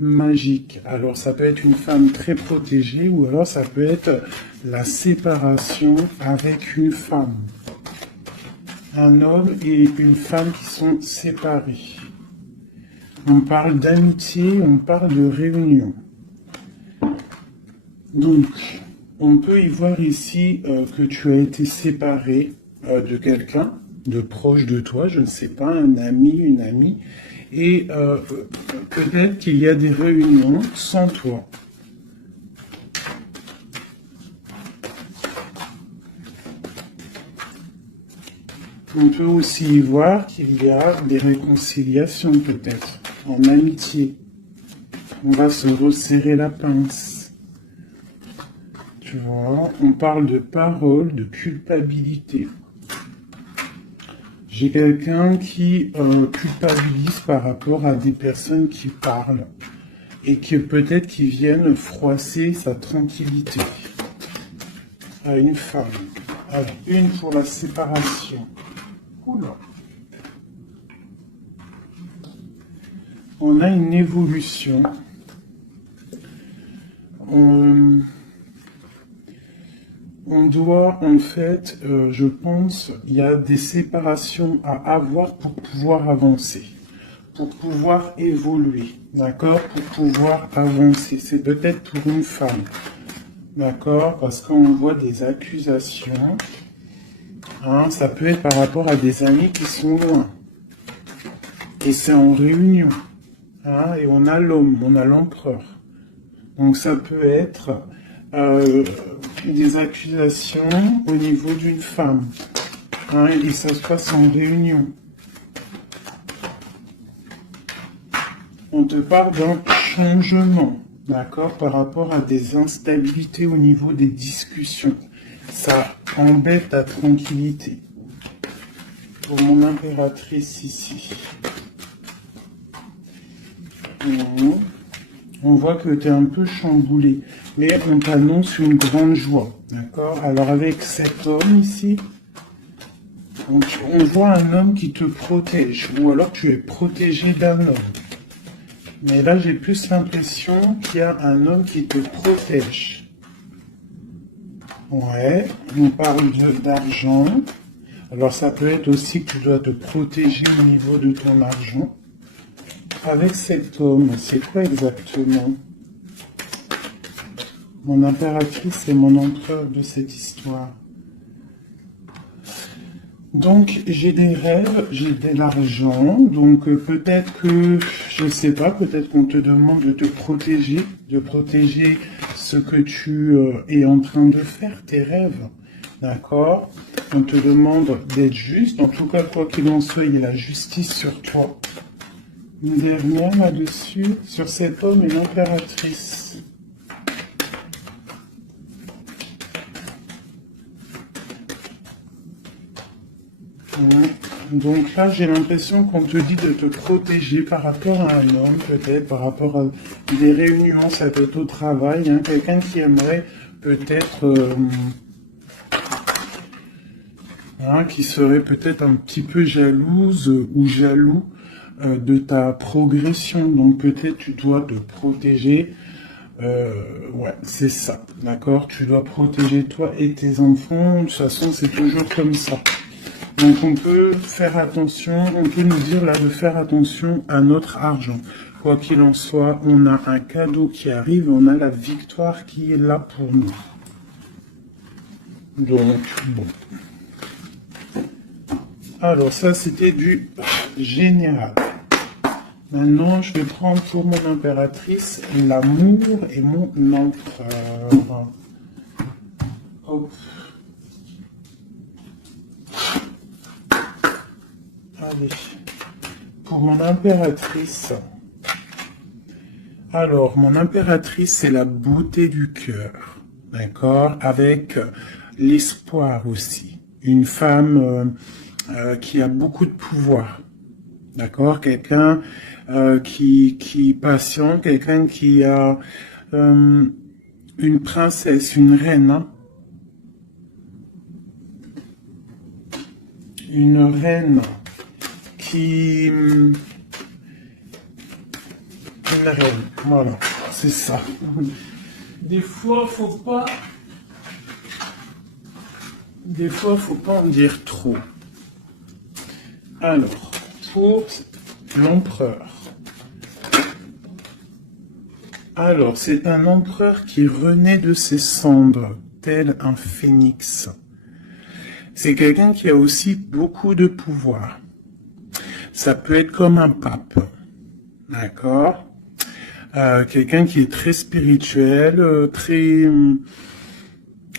magique. Alors, ça peut être une femme très protégée ou alors ça peut être la séparation avec une femme. Un homme et une femme qui sont séparés. On parle d'amitié, on parle de réunion. Donc, on peut y voir ici que tu as été séparé de quelqu'un, de proche de toi, je ne sais pas, un ami, une amie, et peut-être qu'il y a des réunions sans toi. On peut aussi y voir qu'il y a des réconciliations peut-être, en amitié. On va se resserrer la pince. Tu vois, on parle de parole, de culpabilité. J'ai quelqu'un qui culpabilise par rapport à des personnes qui parlent et que peut-être qui viennent froisser sa tranquillité. À une femme. Alors, une pour la séparation. Oula. On a une évolution. On doit, en fait, je pense, il y a des séparations à avoir pour pouvoir avancer, pour pouvoir évoluer, d'accord, pour pouvoir avancer. C'est peut-être pour une femme, d'accord, parce qu'on voit des accusations. Hein, ça peut être par rapport à des amis qui sont loin. Et c'est en réunion. Hein, et on a l'homme, on a l'empereur. Donc ça peut être des accusations au niveau d'une femme. Hein, et ça se passe en réunion. On te parle d'un changement, d'accord, par rapport à des instabilités au niveau des discussions. Ça embête ta tranquillité. Pour mon impératrice ici. On voit que tu es un peu chamboulé, mais on t'annonce une grande joie, d'accord? Alors avec cet homme ici, on voit un homme qui te protège, ou alors tu es protégé d'un homme. Mais là, j'ai plus l'impression qu'il y a un homme qui te protège. Ouais, on parle d'argent. Alors ça peut être aussi que tu dois te protéger au niveau de ton argent. Avec cet homme, c'est quoi exactement? Mon impératrice et mon empereur de cette histoire. Donc, j'ai des rêves, j'ai de l'argent, donc peut-être que, je sais pas, peut-être qu'on te demande de protéger ce que tu es en train de faire, tes rêves, d'accord? On te demande d'être juste, en tout cas, quoi qu'il en soit, il y a la justice sur toi. Une dernière là-dessus, sur cet homme et l'impératrice. Donc là, j'ai l'impression qu'on te dit de te protéger par rapport à un homme, peut-être, par rapport à des réunions, ça peut être au travail, hein, quelqu'un qui aimerait peut-être, qui serait peut-être un petit peu jalouse ou jaloux de ta progression. Donc peut-être tu dois te protéger. Ouais, c'est ça, d'accord? Tu dois protéger toi et tes enfants. De toute façon, c'est toujours comme ça. Donc on peut faire attention, on peut nous dire là de faire attention à notre argent. Quoi qu'il en soit, on a un cadeau qui arrive, on a la victoire qui est là pour nous. Donc, bon. Alors ça, c'était du général. Maintenant, je vais prendre pour mon impératrice l'amour et mon empereur. Hop. Allez. Pour mon impératrice. Alors, mon impératrice, c'est la beauté du cœur. D'accord? Avec l'espoir aussi. Une femme qui a beaucoup de pouvoir. D'accord? Quelqu'un qui patiente, quelqu'un qui a une princesse, une reine. Hein? Une reine qui une reine. Voilà, c'est ça. Des fois, faut pas en dire trop. Alors, pour l'empereur. Alors, c'est un empereur qui renaît de ses cendres, tel un phénix. C'est quelqu'un qui a aussi beaucoup de pouvoir. Ça peut être comme un pape, d'accord? Quelqu'un qui est très spirituel,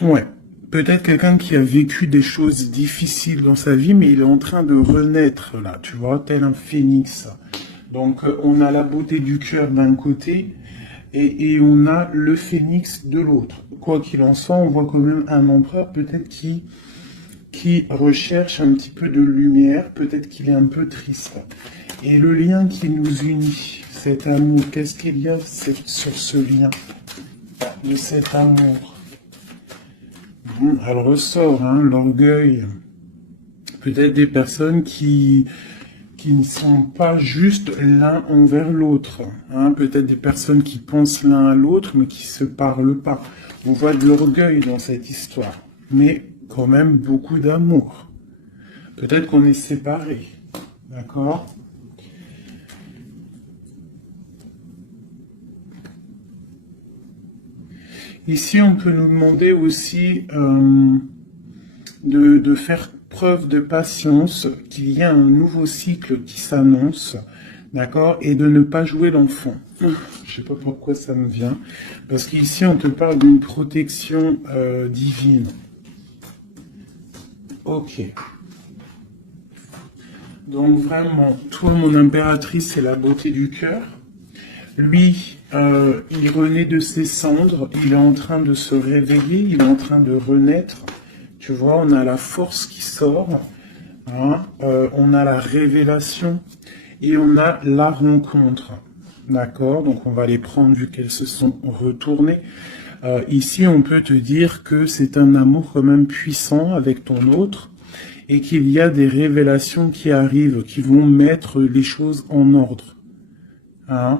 ouais, peut-être quelqu'un qui a vécu des choses difficiles dans sa vie, mais il est en train de renaître, là, tu vois, tel un phénix. Donc, on a la beauté du cœur d'un côté, et on a le phénix de l'autre. Quoi qu'il en soit, on voit quand même un empereur peut-être qui recherche un petit peu de lumière, peut-être qu'il est un peu triste. Et le lien qui nous unit, cet amour, qu'est-ce qu'il y a sur ce lien de cet amour? Elle ressort, hein, l'orgueil. Peut-être des personnes qui ne sont pas juste l'un envers l'autre. Hein, peut-être des personnes qui pensent l'un à l'autre, mais qui se parlent pas. On voit de l'orgueil dans cette histoire. Mais quand même beaucoup d'amour. Peut-être qu'on est séparés, d'accord? Ici, on peut nous demander aussi de faire preuve de patience, qu'il y a un nouveau cycle qui s'annonce, d'accord? Et de ne pas jouer l'enfant. Je sais pas pourquoi ça me vient, parce qu'ici, on te parle d'une protection divine. Ok. Donc vraiment, toi, mon impératrice, c'est la beauté du cœur. Lui, il renaît de ses cendres, il est en train de se réveiller, il est en train de renaître. Tu vois, on a la force qui sort, hein, on a la révélation et on a la rencontre. D'accord? Donc on va les prendre vu qu'elles se sont retournées. Ici, on peut te dire que c'est un amour quand même puissant avec ton autre et qu'il y a des révélations qui arrivent, qui vont mettre les choses en ordre. Hein?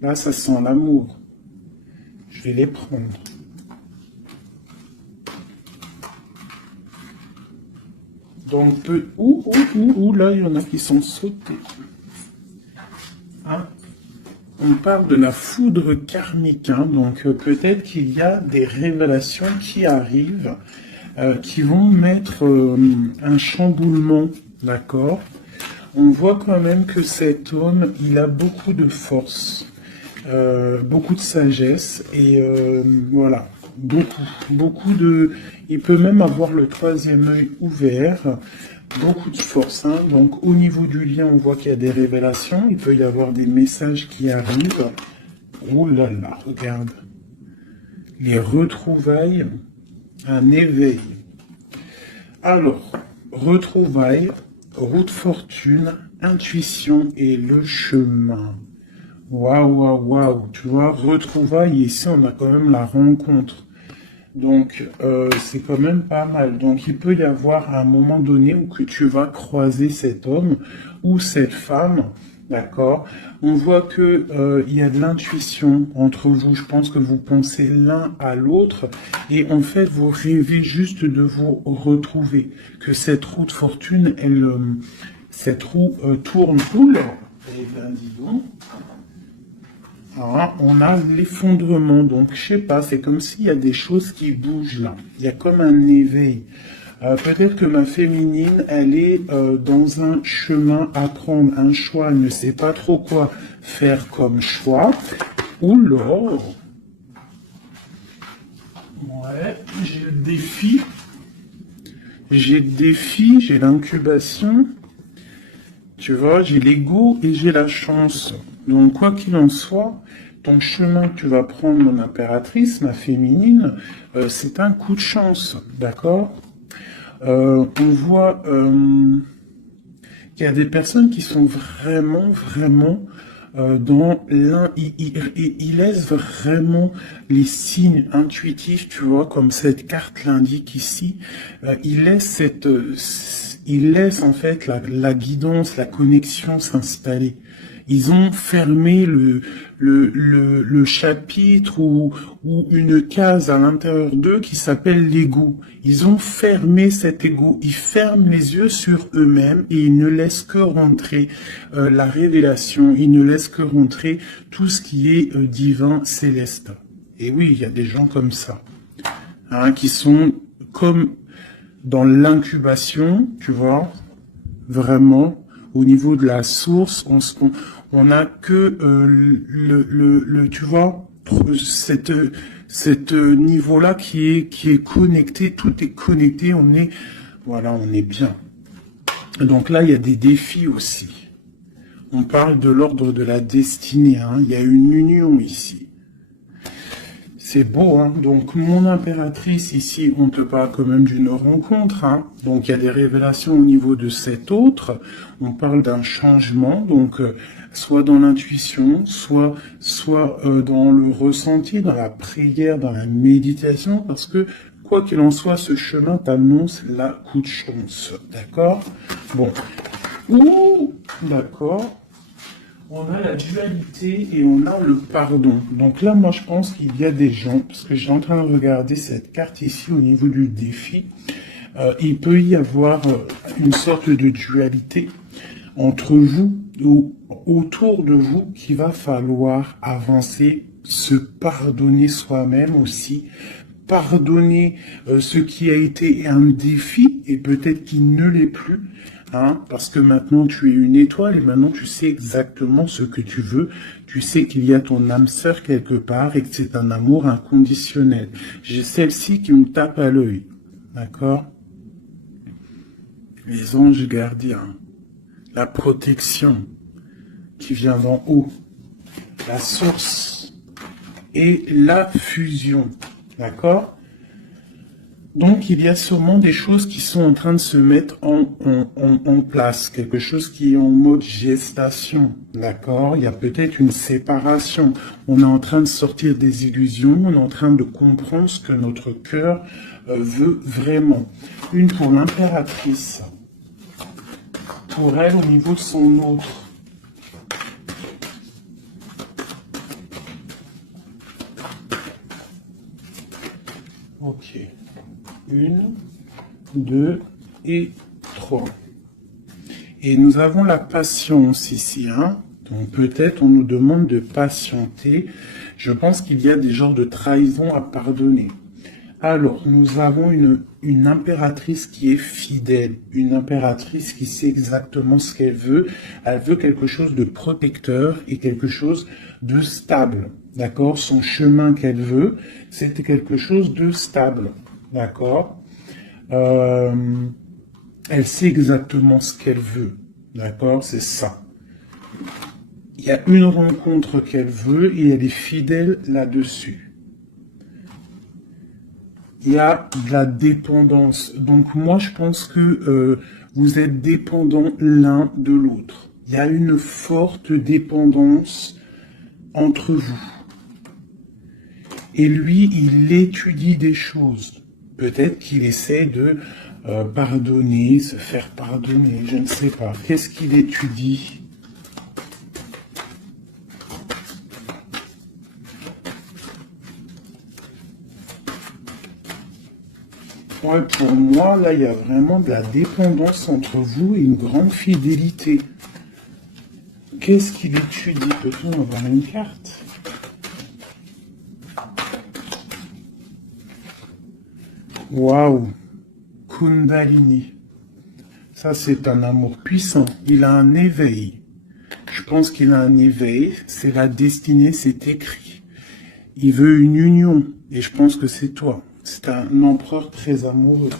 Là, ça sent l'amour. Je vais les prendre. Donc, là, il y en a qui sont sautés. Hein? On parle de la foudre karmique, hein, donc peut-être qu'il y a des révélations qui arrivent, qui vont mettre un chamboulement, d'accord? On voit quand même que cet homme, il a beaucoup de force, beaucoup de sagesse, et voilà, beaucoup de... Il peut même avoir le troisième œil ouvert, beaucoup de force, hein. Donc au niveau du lien, on voit qu'il y a des révélations, il peut y avoir des messages qui arrivent. Oh là là, regarde. Les retrouvailles, un éveil. Alors, retrouvailles, route fortune, intuition et le chemin. Waouh, waouh, waouh. Tu vois, retrouvailles, ici on a quand même la rencontre. Donc, c'est quand même pas mal. Donc, il peut y avoir un moment donné où que tu vas croiser cet homme ou cette femme, d'accord? On voit que il y a de l'intuition entre vous. Je pense que vous pensez l'un à l'autre et en fait, vous rêvez juste de vous retrouver. Que cette roue de fortune, cette roue tourne. Oula! Eh bien, dis donc. Alors, on a l'effondrement, donc je sais pas, c'est comme s'il y a des choses qui bougent là. Il y a comme un éveil. Peut-être que ma féminine, elle est dans un chemin à prendre, un choix, elle ne sait pas trop quoi faire comme choix. Oula! Ouais, j'ai le défi. J'ai le défi, j'ai l'incubation. Tu vois, j'ai l'ego et j'ai la chance. Donc, quoi qu'il en soit, ton chemin que tu vas prendre, mon impératrice, ma féminine, c'est un coup de chance, d'accord? On voit qu'il y a des personnes qui sont vraiment dans l'un, ils laissent vraiment les signes intuitifs, tu vois, comme cette carte l'indique ici, ils laissent il laisse en fait la guidance, la connexion s'installer. Ils ont fermé le chapitre ou une case à l'intérieur d'eux qui s'appelle l'ego. Ils ont fermé cet ego. Ils ferment les yeux sur eux-mêmes et ils ne laissent que rentrer la révélation. Ils ne laissent que rentrer tout ce qui est divin, céleste. Et oui, il y a des gens comme ça, hein, qui sont comme dans l'incubation, tu vois, vraiment. Au niveau de la source, on a que tu vois, cette niveau-là qui est connecté, tout est connecté, on est bien. Donc là, il y a des défis aussi. On parle de l'ordre de la destinée, hein. Il y a une union ici. C'est beau, hein. Donc, mon impératrice, ici, on te parle quand même d'une rencontre, hein. Donc, il y a des révélations au niveau de cet autre. On parle d'un changement, donc, soit dans l'intuition, soit dans le ressenti, dans la prière, dans la méditation, parce que, quoi qu'il en soit, ce chemin t'annonce la coup de chance. D'accord? Bon. Ouh, d'accord. On a la dualité et on a le pardon. Donc là, moi, je pense qu'il y a des gens, parce que j'ai en train de regarder cette carte ici au niveau du défi, il peut y avoir une sorte de dualité entre vous ou autour de vous qu'il va falloir avancer, se pardonner soi-même aussi, pardonner ce qui a été un défi et peut-être qu'il ne l'est plus. Hein, parce que maintenant tu es une étoile et maintenant tu sais exactement ce que tu veux. Tu sais qu'il y a ton âme sœur quelque part et que c'est un amour inconditionnel. J'ai celle-ci qui me tape à l'œil. D'accord? Les anges gardiens. La protection qui vient d'en haut. La source. Et la fusion. D'accord? Donc, il y a sûrement des choses qui sont en train de se mettre en place, quelque chose qui est en mode gestation, d'accord? Il y a peut-être une séparation. On est en train de sortir des illusions, on est en train de comprendre ce que notre cœur veut vraiment. Une pour l'impératrice, pour elle au niveau de son autre. Ok. 1, 2 et 3. Et nous avons la patience ici, hein. Donc peut-être on nous demande de patienter. Je pense qu'il y a des genres de trahison à pardonner. Alors, nous avons une impératrice qui est fidèle, une impératrice qui sait exactement ce qu'elle veut. Elle veut quelque chose de protecteur et quelque chose de stable. D'accord? Son chemin qu'elle veut, c'est quelque chose de stable. D'accord? Elle sait exactement ce qu'elle veut. D'accord? C'est ça. Il y a une rencontre qu'elle veut et elle est fidèle là-dessus. Il y a de la dépendance. Donc moi, je pense que vous êtes dépendants l'un de l'autre. Il y a une forte dépendance entre vous. Et lui, il étudie des choses. Peut-être qu'il essaie de pardonner, se faire pardonner, je ne sais pas. Qu'est-ce qu'il étudie ? Ouais, pour moi, là, il y a vraiment de la dépendance entre vous et une grande fidélité. Qu'est-ce qu'il étudie? Peut-on avoir une carte? Waouh! Kundalini. Ça, c'est un amour puissant. Il a un éveil. Je pense qu'il a un éveil. C'est la destinée, c'est écrit. Il veut une union. Et je pense que c'est toi. C'est un empereur très amoureux.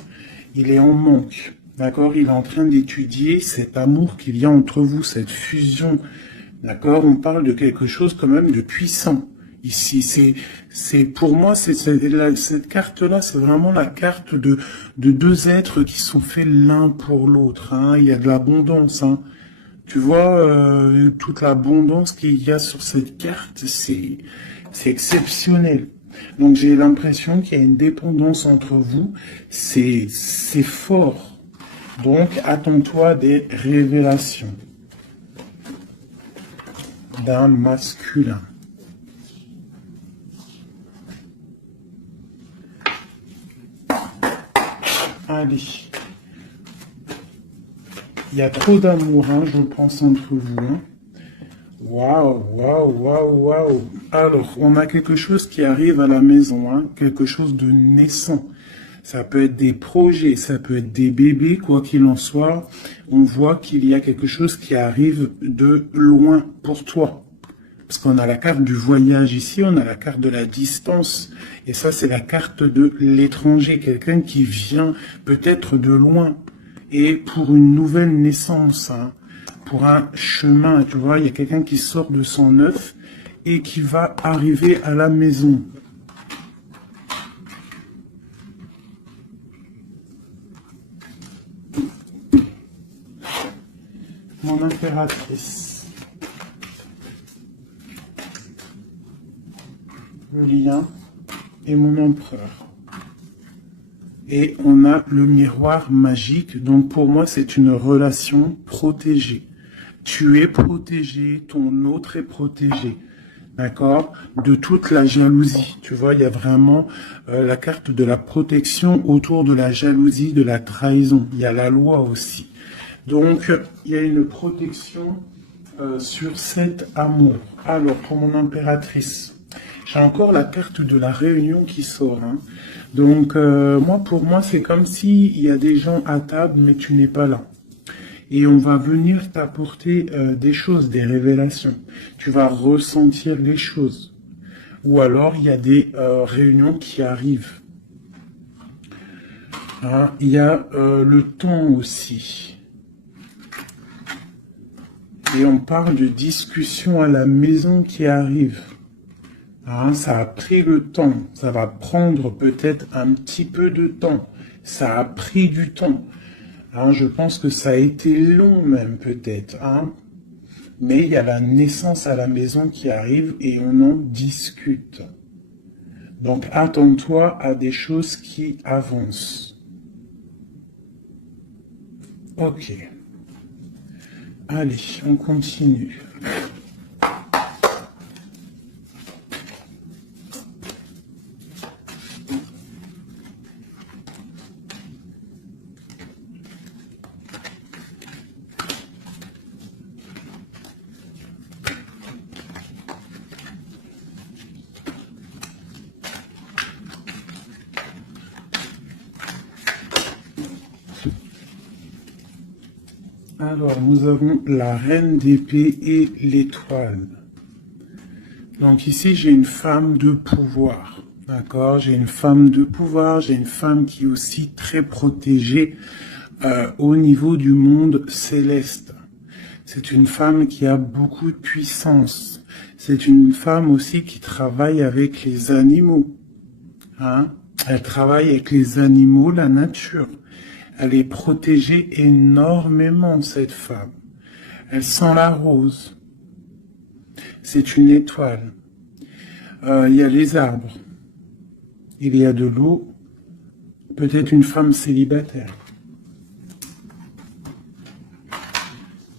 Il est en manque. D'accord? Il est en train d'étudier cet amour qu'il y a entre vous, cette fusion. D'accord? On parle de quelque chose quand même de puissant. Ici, c'est pour moi, cette carte-là, c'est vraiment la carte de deux êtres qui sont faits l'un pour l'autre. Hein. Il y a de l'abondance. Hein. Tu vois, toute l'abondance qu'il y a sur cette carte, c'est exceptionnel. Donc j'ai l'impression qu'il y a une dépendance entre vous. C'est fort. Donc attends-toi des révélations. d'un masculin. Allez. Il y a trop d'amour, hein, je pense, entre vous. Hein. Waouh, waouh, waouh, waouh. Alors, on a quelque chose qui arrive à la maison, hein, quelque chose de naissant. Ça peut être des projets, ça peut être des bébés, quoi qu'il en soit. On voit qu'il y a quelque chose qui arrive de loin pour toi. Parce qu'on a la carte du voyage ici, on a la carte de la distance. Et ça, c'est la carte de l'étranger, quelqu'un qui vient peut-être de loin. Et pour une nouvelle naissance, hein, pour un chemin, tu vois, il y a quelqu'un qui sort de son œuf et qui va arriver à la maison. Mon impératrice. Le lien et mon empereur. Et on a le miroir magique. Donc pour moi, c'est une relation protégée. Tu es protégé, ton autre est protégé. D'accord? De toute la jalousie. Tu vois, il y a vraiment la carte de la protection autour de la jalousie, de la trahison. Il y a la loi aussi. Donc, il y a une protection sur cet amour. Alors, pour mon impératrice, j'ai encore la carte de la réunion qui sort. Hein. Donc, pour moi, c'est comme s'il y a des gens à table, mais tu n'es pas là. Et on va venir t'apporter des choses, des révélations. Tu vas ressentir les choses. Ou alors, il y a des réunions qui arrivent. Hein, il y a le temps aussi. Et on parle de discussion à la maison qui arrive. Hein, ça a pris le temps. Ça va prendre peut-être un petit peu de temps. Ça a pris du temps. Hein, je pense que ça a été long même peut-être. Hein. Mais il y a la naissance à la maison qui arrive et on en discute. Donc attends-toi à des choses qui avancent. Ok. Allez, on continue. Alors, nous avons la reine d'épée et l'étoile. Donc ici, j'ai une femme de pouvoir. D'accord? J'ai une femme de pouvoir, j'ai une femme qui est aussi très protégée au niveau du monde céleste. C'est une femme qui a beaucoup de puissance. C'est une femme aussi qui travaille avec les animaux. Hein? Elle travaille avec les animaux, la nature. Elle est protégée énormément, cette femme. Elle sent la rose. C'est une étoile. Il y a les arbres. Il y a de l'eau. Peut-être une femme célibataire.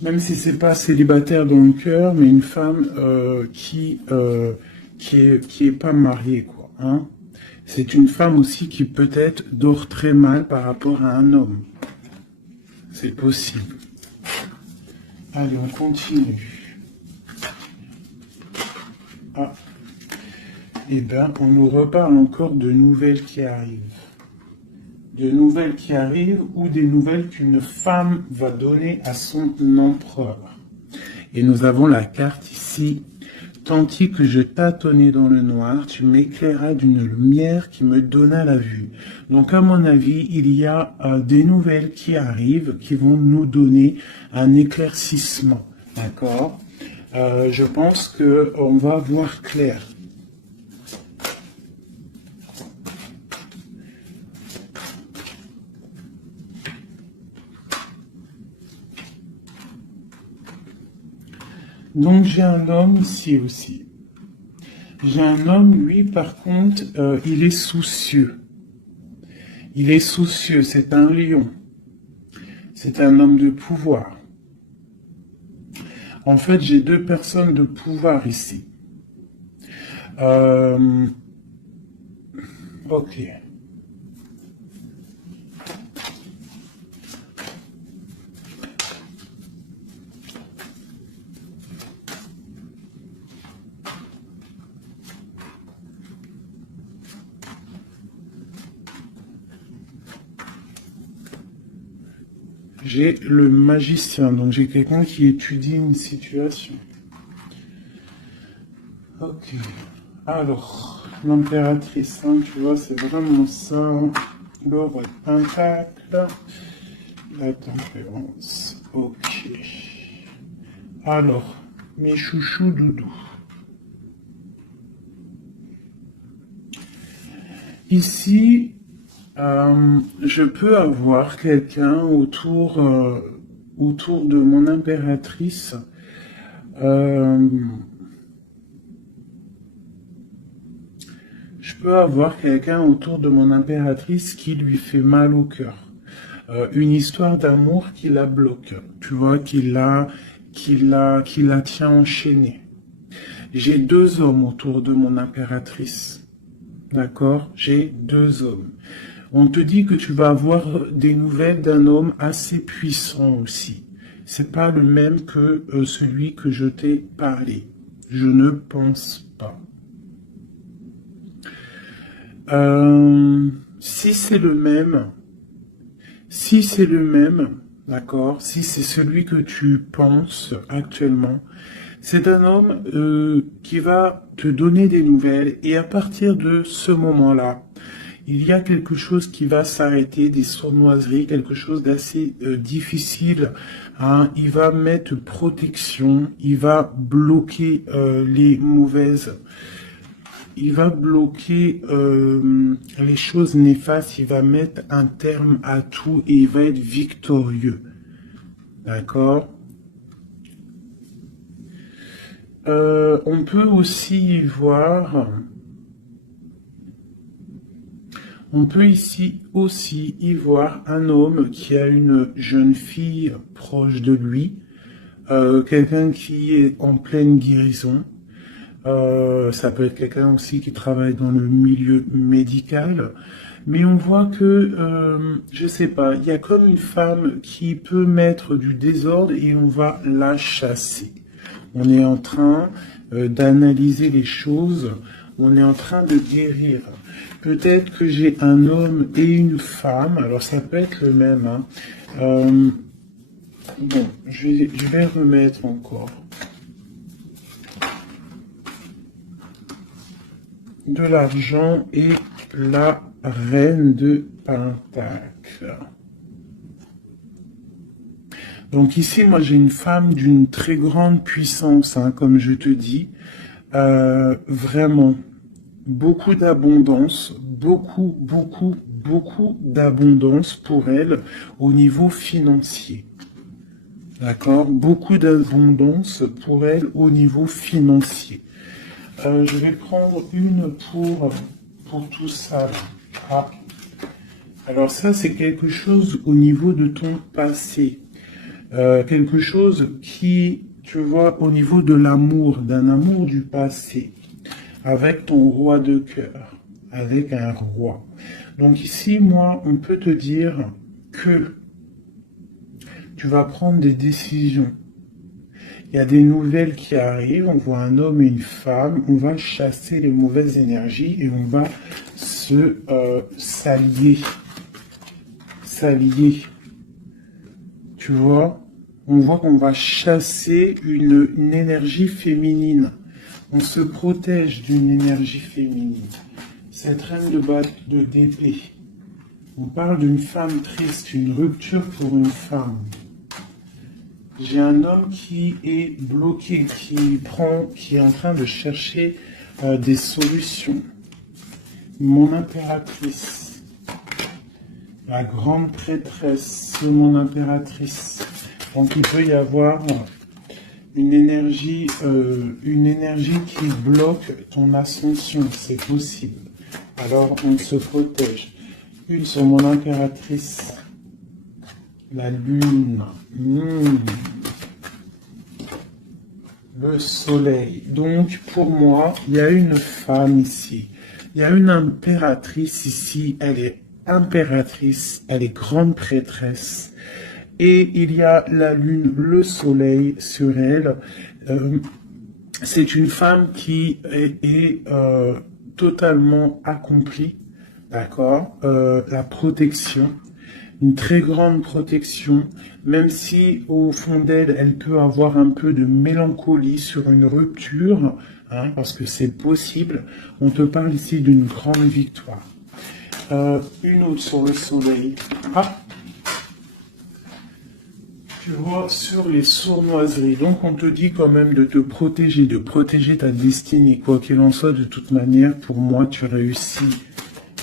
Même si c'est pas célibataire dans le cœur, mais une femme qui est pas mariée, quoi. Hein. C'est une femme aussi qui peut-être dort très mal par rapport à un homme. C'est possible. Allez, on continue. Ah. Eh bien, on nous reparle encore de nouvelles qui arrivent. De nouvelles qui arrivent ou des nouvelles qu'une femme va donner à son empereur. Et nous avons la carte ici. Tandis que je tâtonnais dans le noir, tu m'éclairas d'une lumière qui me donna la vue. Donc, à mon avis, il y a des nouvelles qui arrivent, qui vont nous donner un éclaircissement. D'accord? Je pense qu'on va voir clair. Donc j'ai un homme ici aussi. J'ai un homme, lui, par contre, il est soucieux. Il est soucieux, c'est un lion. C'est un homme de pouvoir. En fait, j'ai deux personnes de pouvoir ici. Ok. J'ai le magicien, donc j'ai quelqu'un qui étudie une situation. Ok. Alors, l'impératrice, hein, tu vois, c'est vraiment ça. Hein. Le roi de pentacle, la tempérance. Ok. Alors, mes chouchous doudous. Ici, je peux avoir quelqu'un autour de mon impératrice. Je peux avoir quelqu'un autour de mon impératrice qui lui fait mal au cœur. Une histoire d'amour qui la bloque, tu vois, qui la tient enchaînée. J'ai deux hommes autour de mon impératrice. D'accord? J'ai deux hommes. On te dit que tu vas avoir des nouvelles d'un homme assez puissant aussi. C'est pas le même que celui que je t'ai parlé. Je ne pense pas. Si c'est le même, d'accord, si c'est celui que tu penses actuellement, c'est un homme qui va te donner des nouvelles et à partir de ce moment-là, il y a quelque chose qui va s'arrêter, des sournoiseries, quelque chose d'assez difficile. Hein. Il va mettre protection, il va bloquer les mauvaises. Il va bloquer les choses néfastes, il va mettre un terme à tout et il va être victorieux. D'accord? On peut aussi y voir... On peut ici aussi y voir un homme qui a une jeune fille proche de lui, quelqu'un qui est en pleine guérison. Ça peut être quelqu'un aussi qui travaille dans le milieu médical. Mais on voit que, je sais pas, il y a comme une femme qui peut mettre du désordre et on va la chasser. On est en train d'analyser les choses, on est en train de guérir. Peut-être que j'ai un homme et une femme, alors ça peut être le même. Hein. Bon, je vais remettre encore. De l'argent et la reine de Pentacle. Donc ici, moi j'ai une femme d'une très grande puissance, hein, comme je te dis. Vraiment, beaucoup d'abondance, beaucoup d'abondance pour elle au niveau financier. D'accord? Beaucoup d'abondance pour elle au niveau financier. Je vais prendre une pour tout ça. Ah. Alors ça, c'est quelque chose au niveau de ton passé. Quelque chose qui, tu vois, au niveau de l'amour, d'un amour du passé, avec ton roi de cœur, avec un roi. Donc ici, moi, on peut te dire que tu vas prendre des décisions. Il y a des nouvelles qui arrivent, on voit un homme et une femme, on va chasser les mauvaises énergies et on va se s'allier. Tu vois, on voit qu'on va chasser une énergie féminine. On se protège d'une énergie féminine. Cette reine d'épée. On parle d'une femme triste, une rupture pour une femme. J'ai un homme qui est bloqué, qui est en train de chercher des solutions. Mon impératrice, la grande prêtresse de mon impératrice. Donc il peut y avoir une énergie qui bloque ton ascension, c'est possible. Alors on se protège. Une sur mon impératrice. La lune. le soleil. Donc, pour moi, il y a une femme ici. Il y a une impératrice ici. Elle est impératrice. Elle est grande prêtresse. Et il y a la lune, le soleil sur elle. C'est une femme qui est totalement accomplie. D'accord? La protection. Une très grande protection, même si au fond d'elle, elle peut avoir un peu de mélancolie sur une rupture, hein, parce que c'est possible. On te parle ici d'une grande victoire. Une autre sur le soleil. Ah, tu vois, sur les sournoiseries. Donc on te dit quand même de te protéger, de protéger ta destinée. Quoi qu'il en soit, de toute manière, pour moi, tu réussis.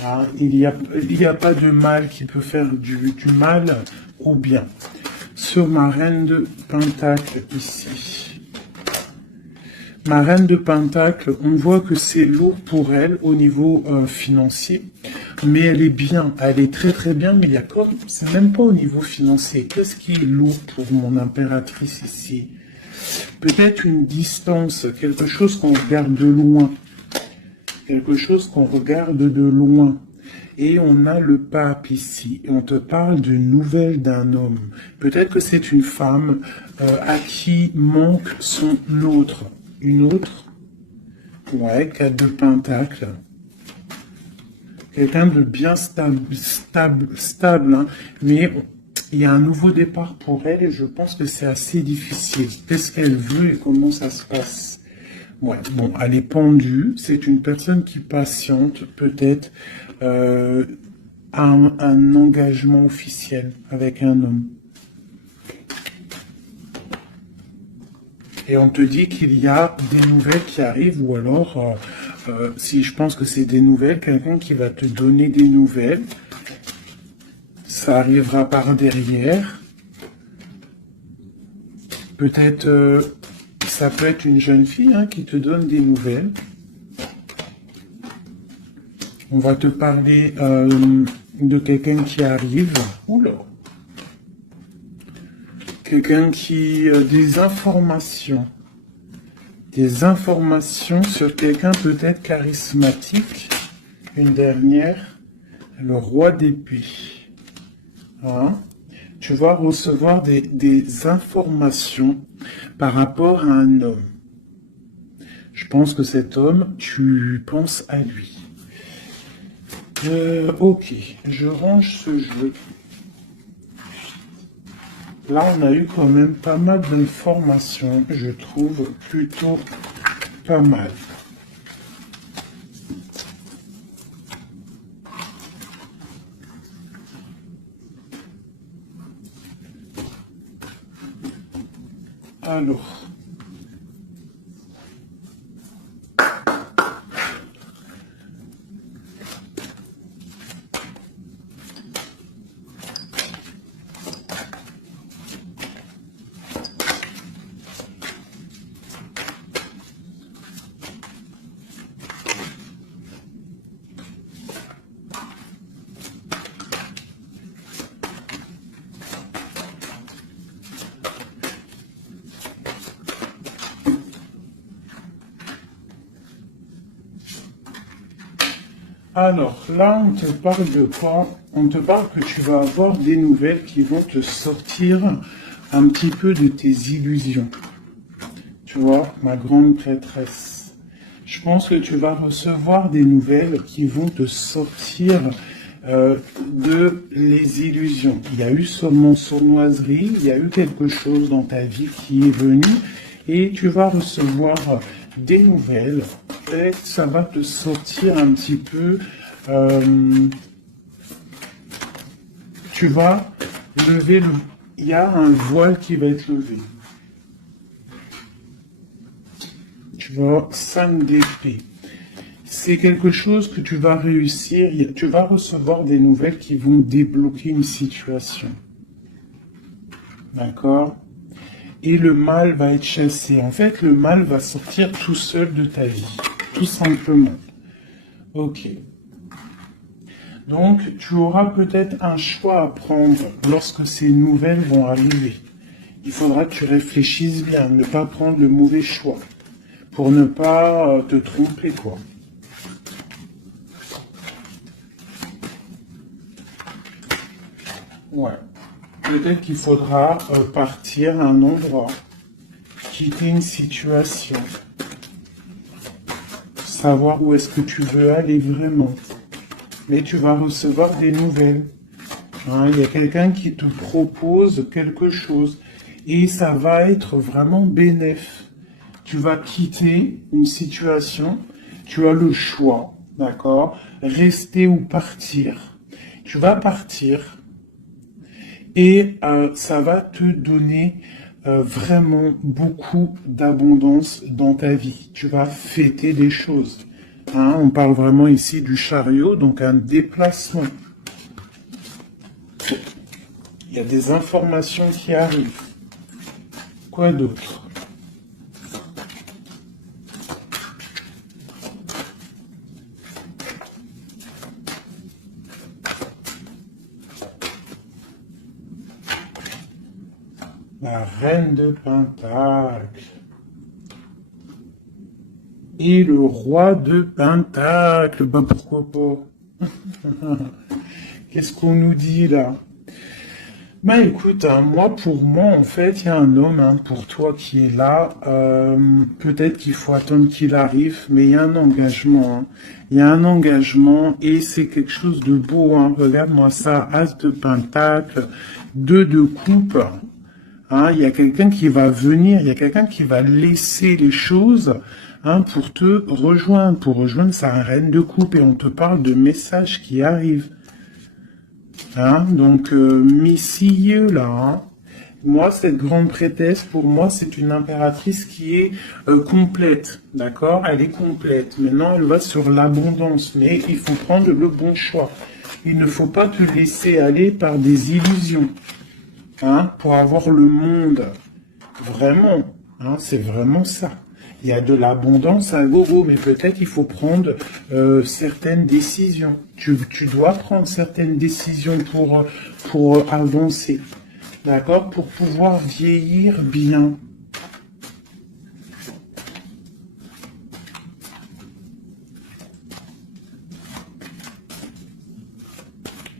Ah, il y a pas de mal qui peut faire du mal au bien. Sur ma reine de Pentacle ici. Ma reine de Pentacle, on voit que c'est lourd pour elle au niveau financier. Mais elle est bien, elle est très très bien, mais il y a comme, c'est même pas au niveau financier. Qu'est-ce qui est lourd pour mon impératrice ici? Peut-être une distance, quelque chose qu'on regarde de loin. Quelque chose qu'on regarde de loin. Et on a le pape ici. Et on te parle de nouvelles d'un homme. Peut-être que c'est une femme à qui manque son autre. Une autre? Ouais, 4 de Pentacle. Quelqu'un de bien stable, hein. Mais il y a un nouveau départ pour elle et je pense que c'est assez difficile. Qu'est-ce qu'elle veut et comment ça se passe? Ouais, bon, elle est pendue. C'est une personne qui patiente, peut-être, un engagement officiel avec un homme. Et on te dit qu'il y a des nouvelles qui arrivent, ou alors, si je pense que c'est des nouvelles, quelqu'un qui va te donner des nouvelles, ça arrivera par derrière. Peut-être, ça peut être une jeune fille hein, qui te donne des nouvelles. On va te parler de quelqu'un qui arrive. Oula. Quelqu'un qui... des informations. Des informations sur quelqu'un peut-être charismatique. Une dernière. Le roi d'épée. Hein? Tu vas recevoir des informations par rapport à un homme. Je pense que cet homme, tu penses à lui. Ok, je range ce jeu. Là, on a eu quand même pas mal d'informations, je trouve plutôt pas mal. Alors... Alors, là, on te parle de quoi? On te parle que tu vas avoir des nouvelles qui vont te sortir un petit peu de tes illusions. Tu vois, ma grande prêtresse. Je pense que tu vas recevoir des nouvelles qui vont te sortir de les illusions. Il y a eu seulement sournoiserie, il y a eu quelque chose dans ta vie qui est venu et tu vas recevoir des nouvelles et ça va te sortir un petit peu. Tu vas lever le... Il y a un voile qui va être levé. Tu vois, 5 d'épée. C'est quelque chose que tu vas réussir. Tu vas recevoir des nouvelles qui vont débloquer une situation. D'accord? Et le mal va être chassé. En fait, le mal va sortir tout seul de ta vie. Tout simplement. Ok. Donc, tu auras peut-être un choix à prendre lorsque ces nouvelles vont arriver. il faudra que tu réfléchisses bien, ne pas prendre le mauvais choix, pour ne pas te tromper, quoi. Ouais. Peut-être qu'il faudra partir à un endroit, quitter une situation, savoir où est-ce que tu veux aller vraiment. Mais tu vas recevoir des nouvelles. Hein, il y a quelqu'un qui te propose quelque chose et ça va être vraiment bénéf. Tu vas quitter une situation, tu as le choix, d'accord? Rester ou partir. Tu vas partir et ça va te donner vraiment beaucoup d'abondance dans ta vie. Tu vas fêter des choses. Hein, on parle vraiment ici du chariot, donc un déplacement. Il y a des informations qui arrivent. Quoi d'autre? La reine de Pentacle. Et le roi de Pentacle. Ben pourquoi pas? Qu'est-ce qu'on nous dit là? Ben écoute, hein, pour moi, en fait, il y a un homme, hein, pour toi qui est là. Peut-être qu'il faut attendre qu'il arrive, mais il y a un engagement. Hein. Il y a un engagement et c'est quelque chose de beau. Hein. Regarde-moi ça, As de Pentacle, 2 de coupe. Hein, il y a quelqu'un qui va venir, il y a quelqu'un qui va laisser les choses pour te rejoindre. Pour rejoindre sa reine de coupe et on te parle de messages qui arrivent. Donc, messieurs là, moi, cette grande prêtresse, pour moi, c'est une impératrice qui est complète, d'accord? Elle est complète. Maintenant, elle va sur l'abondance, mais il faut prendre le bon choix. Il ne faut pas te laisser aller par des illusions. Pour avoir le monde. Vraiment, c'est vraiment ça. Il y a de l'abondance à gogo, mais peut-être il faut prendre certaines décisions. Tu dois prendre certaines décisions pour avancer. D'accord? Pour pouvoir vieillir bien.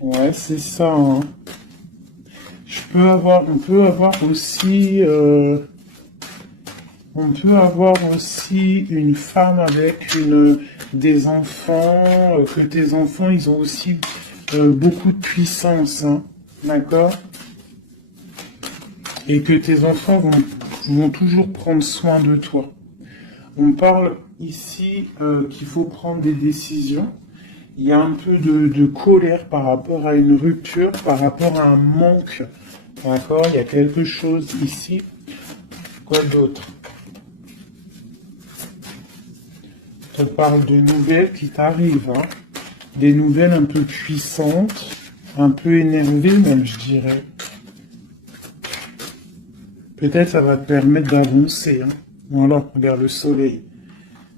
Ouais, c'est ça, hein. On peut avoir aussi une femme avec des enfants, que tes enfants, ils ont aussi beaucoup de puissance, hein, d'accord? Et que tes enfants vont toujours prendre soin de toi. On parle ici qu'il faut prendre des décisions. Il y a un peu de colère par rapport à une rupture, par rapport à un manque. D'accord, il y a quelque chose ici. Quoi d'autre? On parle de nouvelles qui t'arrivent. Hein. Des nouvelles un peu puissantes, un peu énervées même, je dirais. Peut-être ça va te permettre d'avancer. Hein. Voilà, regarde le soleil.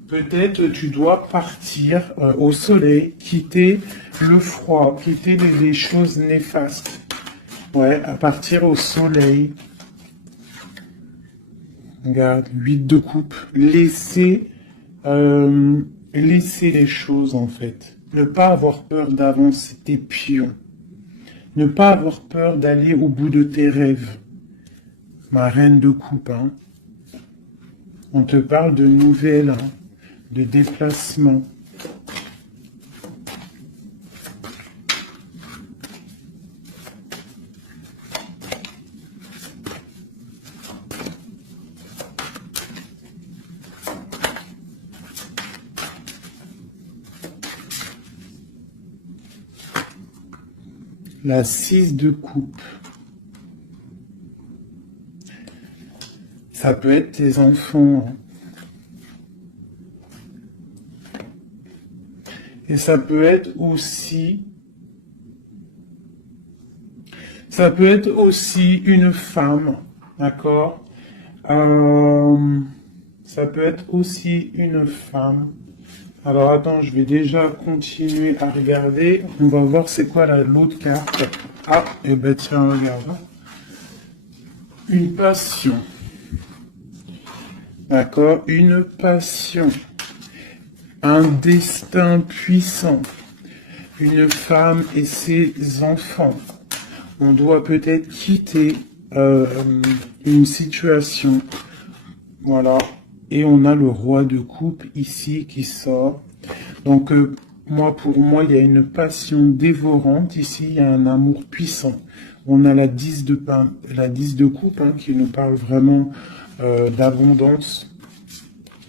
Peut-être tu dois partir au soleil, quitter le froid, quitter les choses néfastes. Ouais, à partir au soleil. Regarde, 8 de coupe. Laisser les choses, en fait. Ne pas avoir peur d'avancer tes pions. Ne pas avoir peur d'aller au bout de tes rêves. Ma reine de coupe, hein. On te parle de nouvelles, hein, de déplacements. La 6 de coupe. Ça peut être tes enfants. Hein. Et ça peut être aussi une femme, d'accord? Ça peut être aussi une femme. Alors attends, je vais déjà continuer à regarder. On va voir c'est quoi l'autre carte. Ah, et ben tiens, regarde. une passion. D'accord? Une passion. Un destin puissant. Une femme et ses enfants. On doit peut-être quitter une situation. Voilà. Et on a le roi de coupe ici qui sort. Donc, pour moi, il y a une passion dévorante. Ici, il y a un amour puissant. On a la 10 de pain, la 10 de coupe, hein, qui nous parle vraiment d'abondance.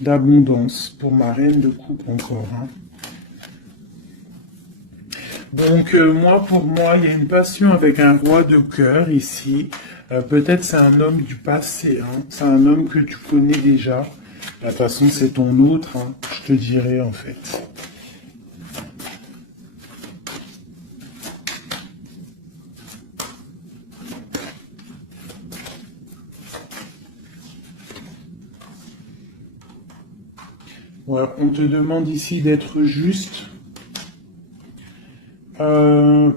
D'abondance pour ma reine de coupe encore. Hein. Donc, pour moi, il y a une passion avec un roi de cœur ici. Peut-être c'est un homme du passé. Hein. C'est un homme que tu connais déjà. De toute façon, c'est ton autre, hein, je te dirais en fait. Ouais, on te demande ici d'être juste, de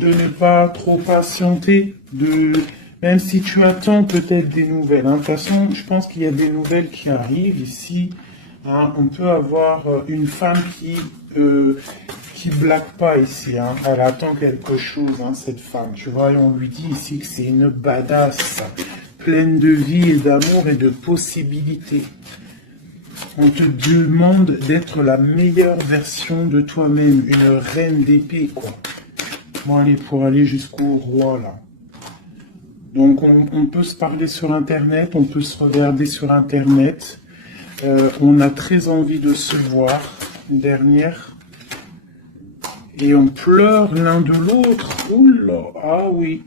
ne pas trop patienter, même si tu attends peut-être des nouvelles. Hein. De toute façon, je pense qu'il y a des nouvelles qui arrivent ici. Hein. On peut avoir une femme qui blague pas ici. Hein. Elle attend quelque chose, hein, cette femme. Tu vois, et on lui dit ici que c'est une badass, pleine de vie et d'amour et de possibilités. On te demande d'être la meilleure version de toi-même, une reine d'épée, quoi. Bon, allez, pour aller jusqu'au roi, là. Donc, on peut se parler sur Internet, on peut se regarder sur Internet. On a très envie de se voir, une dernière. Et on pleure l'un de l'autre. Oula, ah oui.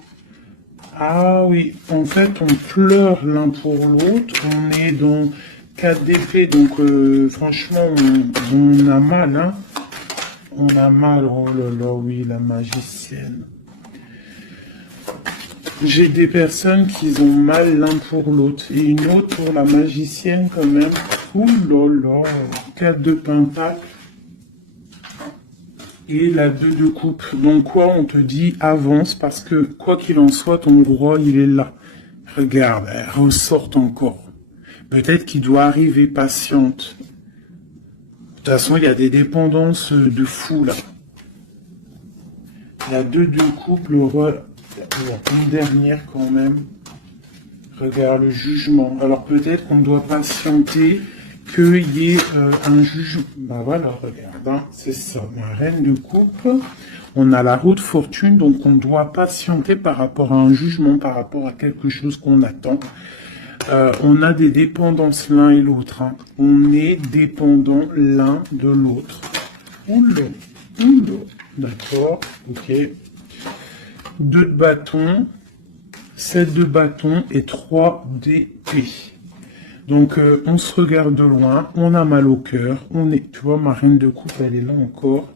Ah oui, en fait, on pleure l'un pour l'autre. On est dans 4 d'épée, donc franchement, on a mal, hein. On a mal, oh là là, oui, la magicienne. J'ai des personnes qui ont mal l'un pour l'autre. Et une autre pour la magicienne quand même. Ouh là là, 4 de pentacle. Et la 2 de coupe. Donc quoi, on te dit avance parce que quoi qu'il en soit, ton roi, il est là. Regarde, elle ressort encore. Peut-être qu'il doit arriver patiente. De toute façon, il y a des dépendances de fou là. La 2 de coupe, le roi, une dernière quand même. Regarde le jugement. Alors peut-être qu'on doit patienter qu'il y ait un jugement. Bah voilà, regarde, hein, c'est ça. La reine de coupe. On a la roue de fortune, donc on doit patienter par rapport à un jugement, par rapport à quelque chose qu'on attend. On a des dépendances l'un et l'autre. Hein. On est dépendant l'un de l'autre. Oula, oula. D'accord, ok. 2 de bâton, 7 de bâton et 3 d'épée. Donc, on se regarde de loin, on a mal au cœur. Tu vois, ma reine de coupe, elle est là encore.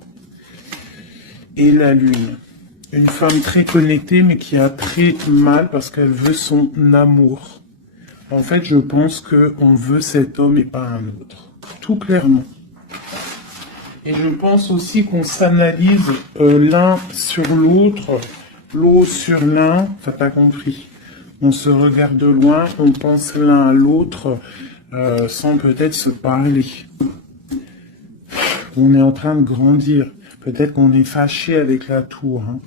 Et la lune. Une femme très connectée, mais qui a très mal parce qu'elle veut son amour. En fait, je pense qu'on veut cet homme et pas un autre. Tout clairement. Et je pense aussi qu'on s'analyse l'un sur l'autre, l'autre sur l'un, enfin t'as compris. On se regarde de loin, on pense l'un à l'autre, sans peut-être se parler. On est en train de grandir. Peut-être qu'on est fâché avec la tour. Hein.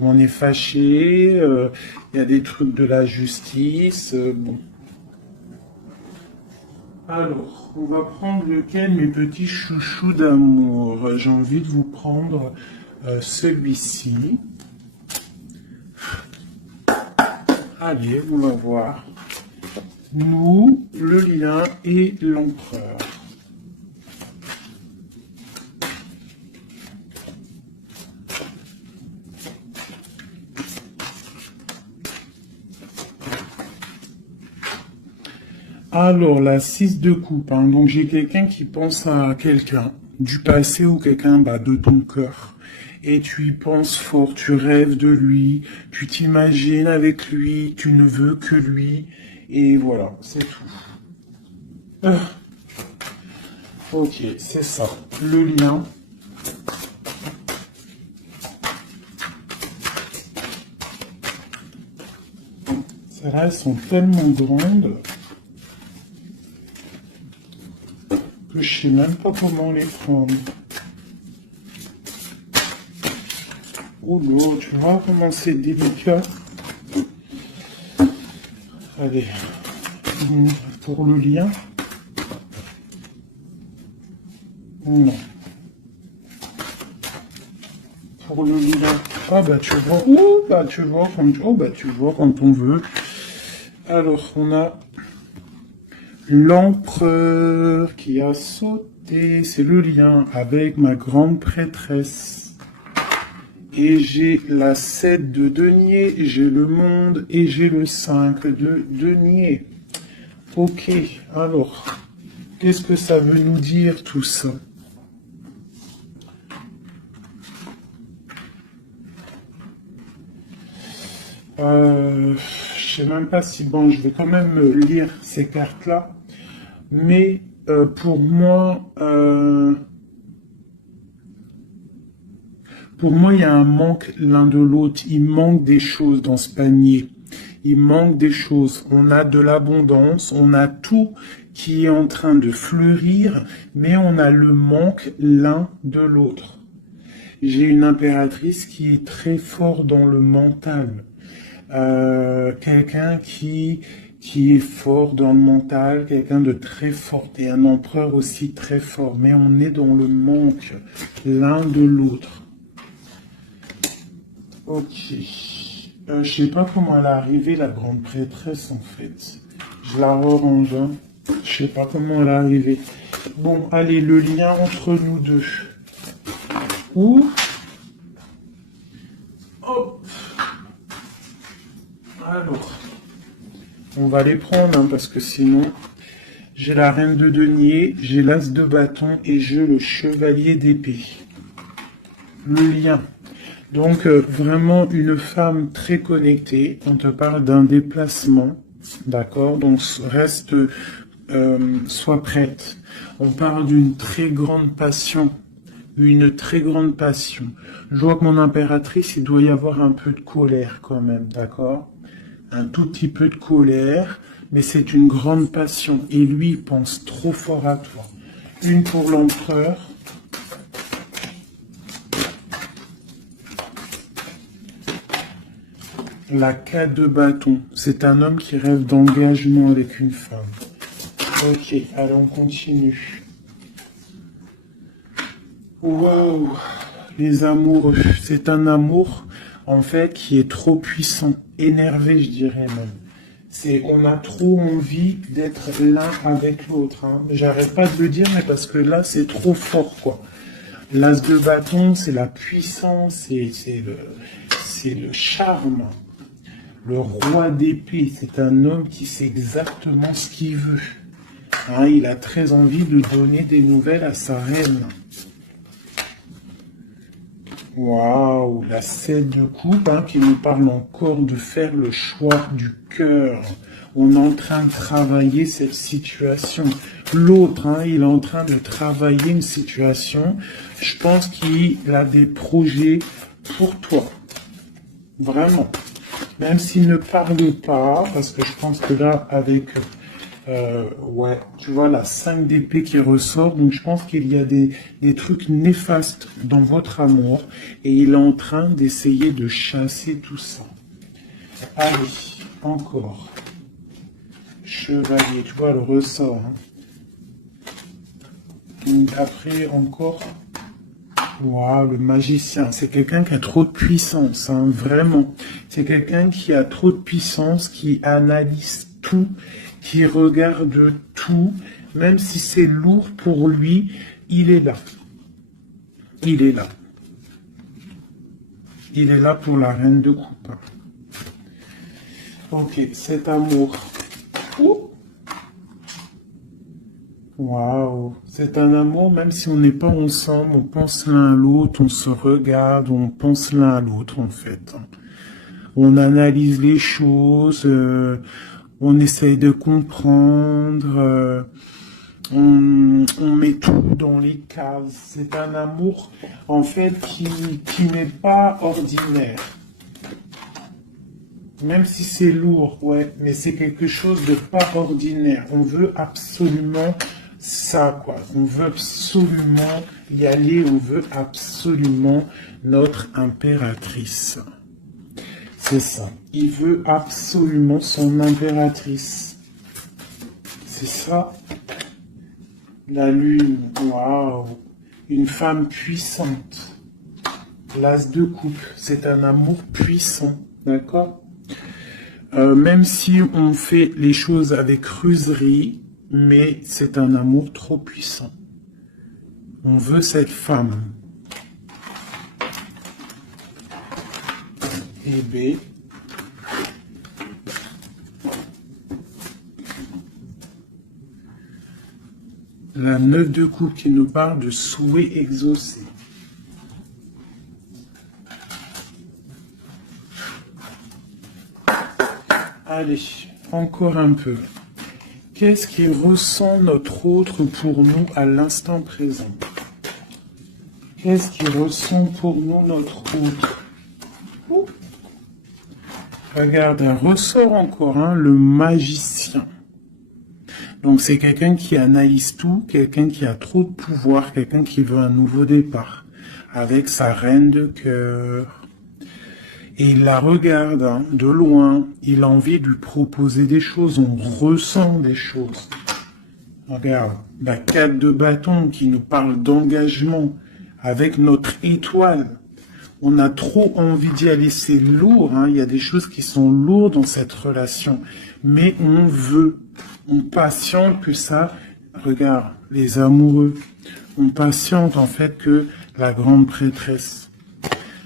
On est fâché, il y a des trucs de la justice, bon. Alors, on va prendre lequel, mes petits chouchous d'amour? J'ai envie de vous prendre celui-ci. Allez, on va voir. Nous, le lien et l'empereur. Alors, la 6 de coupe, hein. Donc j'ai quelqu'un qui pense à quelqu'un du passé ou quelqu'un de ton cœur. Et tu y penses fort, tu rêves de lui, tu t'imagines avec lui, tu ne veux que lui. Et voilà, c'est tout. Ok, c'est ça. Le lien. Celles-là, elles sont tellement grandes que je sais même pas comment les prendre. Oh là, tu vois comment c'est délicat. Allez, pour le lien. Non. Pour le lien. Ah bah tu vois. Oh bah tu vois quand tu vois quand on veut. Alors on a l'empereur qui a sauté. C'est le lien avec ma grande prêtresse. Et j'ai la 7 de denier, j'ai le monde et j'ai le 5 de denier. Ok, alors, qu'est-ce que ça veut nous dire tout ça? Je sais même pas si, bon, je vais quand même lire ces cartes-là, mais pour moi, il y a un manque l'un de l'autre. Il manque des choses dans ce panier. Il manque des choses. On a de l'abondance, on a tout qui est en train de fleurir, mais on a le manque l'un de l'autre. J'ai une impératrice qui est très fort dans le mental. Quelqu'un qui est fort dans le mental, quelqu'un de très fort, et un empereur aussi très fort, mais on est dans le manque l'un de l'autre. Ok. Je sais pas comment elle est arrivée, la grande prêtresse, en fait. Je la rerange, hein. Je sais pas comment elle est arrivée. Bon, allez, le lien entre nous deux. Ouh. Hop. Alors, on va les prendre, hein, parce que sinon, j'ai la reine de denier, j'ai l'as de bâton et j'ai le chevalier d'épée. Le lien. Donc, vraiment une femme très connectée. On te parle d'un déplacement, d'accord? Donc, reste, sois prête. On parle d'une très grande passion. Une très grande passion. Je vois que mon impératrice, il doit y avoir un peu de colère quand même, d'accord? Un tout petit peu de colère, mais c'est une grande passion. Et lui, il pense trop fort à toi. Une pour l'empereur. La 4 de bâton. C'est un homme qui rêve d'engagement avec une femme. Ok, allez, on continue. Waouh, les amoureux. C'est un amour, en fait, qui est trop puissant. Énervé, je dirais même. On a trop envie d'être l'un avec l'autre. Hein. J'arrête pas de le dire, mais parce que là, c'est trop fort, quoi. L'as de bâton, c'est la puissance, c'est le charme. Le roi d'épée, c'est un homme qui sait exactement ce qu'il veut. Hein, il a très envie de donner des nouvelles à sa reine. Waouh, la 7 de coupe, hein, qui nous parle encore de faire le choix du cœur. On est en train de travailler cette situation. L'autre, hein, il est en train de travailler une situation. Je pense qu'il a des projets pour toi. Vraiment. Même s'il ne parle pas, parce que je pense que là, avec... ouais, tu vois la 5 d'épée qui ressort, donc je pense qu'il y a des trucs néfastes dans votre amour et il est en train d'essayer de chasser tout ça. Allez, encore. Chevalier, tu vois le ressort. Hein. Donc après, encore. Waouh, le magicien, c'est quelqu'un qui a trop de puissance, hein, vraiment. C'est quelqu'un qui a trop de puissance, qui analyse tout, qui regarde tout, même si c'est lourd pour lui, il est là. Il est là. Il est là pour la reine de coupe. Ok, cet amour. Waouh, c'est un amour, même si on n'est pas ensemble, on pense l'un à l'autre, on se regarde, on pense l'un à l'autre en fait. On analyse les choses, on essaye de comprendre, on met tout dans les cases. C'est un amour en fait qui n'est pas ordinaire. Même si c'est lourd, ouais, mais c'est quelque chose de pas ordinaire. On veut absolument ça, quoi. On veut absolument y aller, on veut absolument notre impératrice. C'est ça. Il veut absolument son impératrice. C'est ça. La lune, waouh. Une femme puissante. L'as de coupe, c'est un amour puissant, d'accord? Même si on fait les choses avec ruserie, mais c'est un amour trop puissant. On veut cette femme. Et B. La 9 de coupe qui nous parle de souhait exaucé. Allez, encore un peu. Qu'est-ce qui ressent notre autre pour nous à l'instant présent? Qu'est-ce qui ressent pour nous notre autre? Ouh. Regarde, un ressort encore, hein, le magicien. Donc c'est quelqu'un qui analyse tout, quelqu'un qui a trop de pouvoir, quelqu'un qui veut un nouveau départ, avec sa reine de cœur. Et il la regarde hein, de loin, il a envie de lui proposer des choses, on ressent des choses. Regarde, la 4 de bâton qui nous parle d'engagement avec notre étoile. On a trop envie d'y aller, c'est lourd, hein. Il y a des choses qui sont lourdes dans cette relation. Mais on veut, on patiente que ça, regarde, les amoureux, on patiente en fait que la grande prêtresse.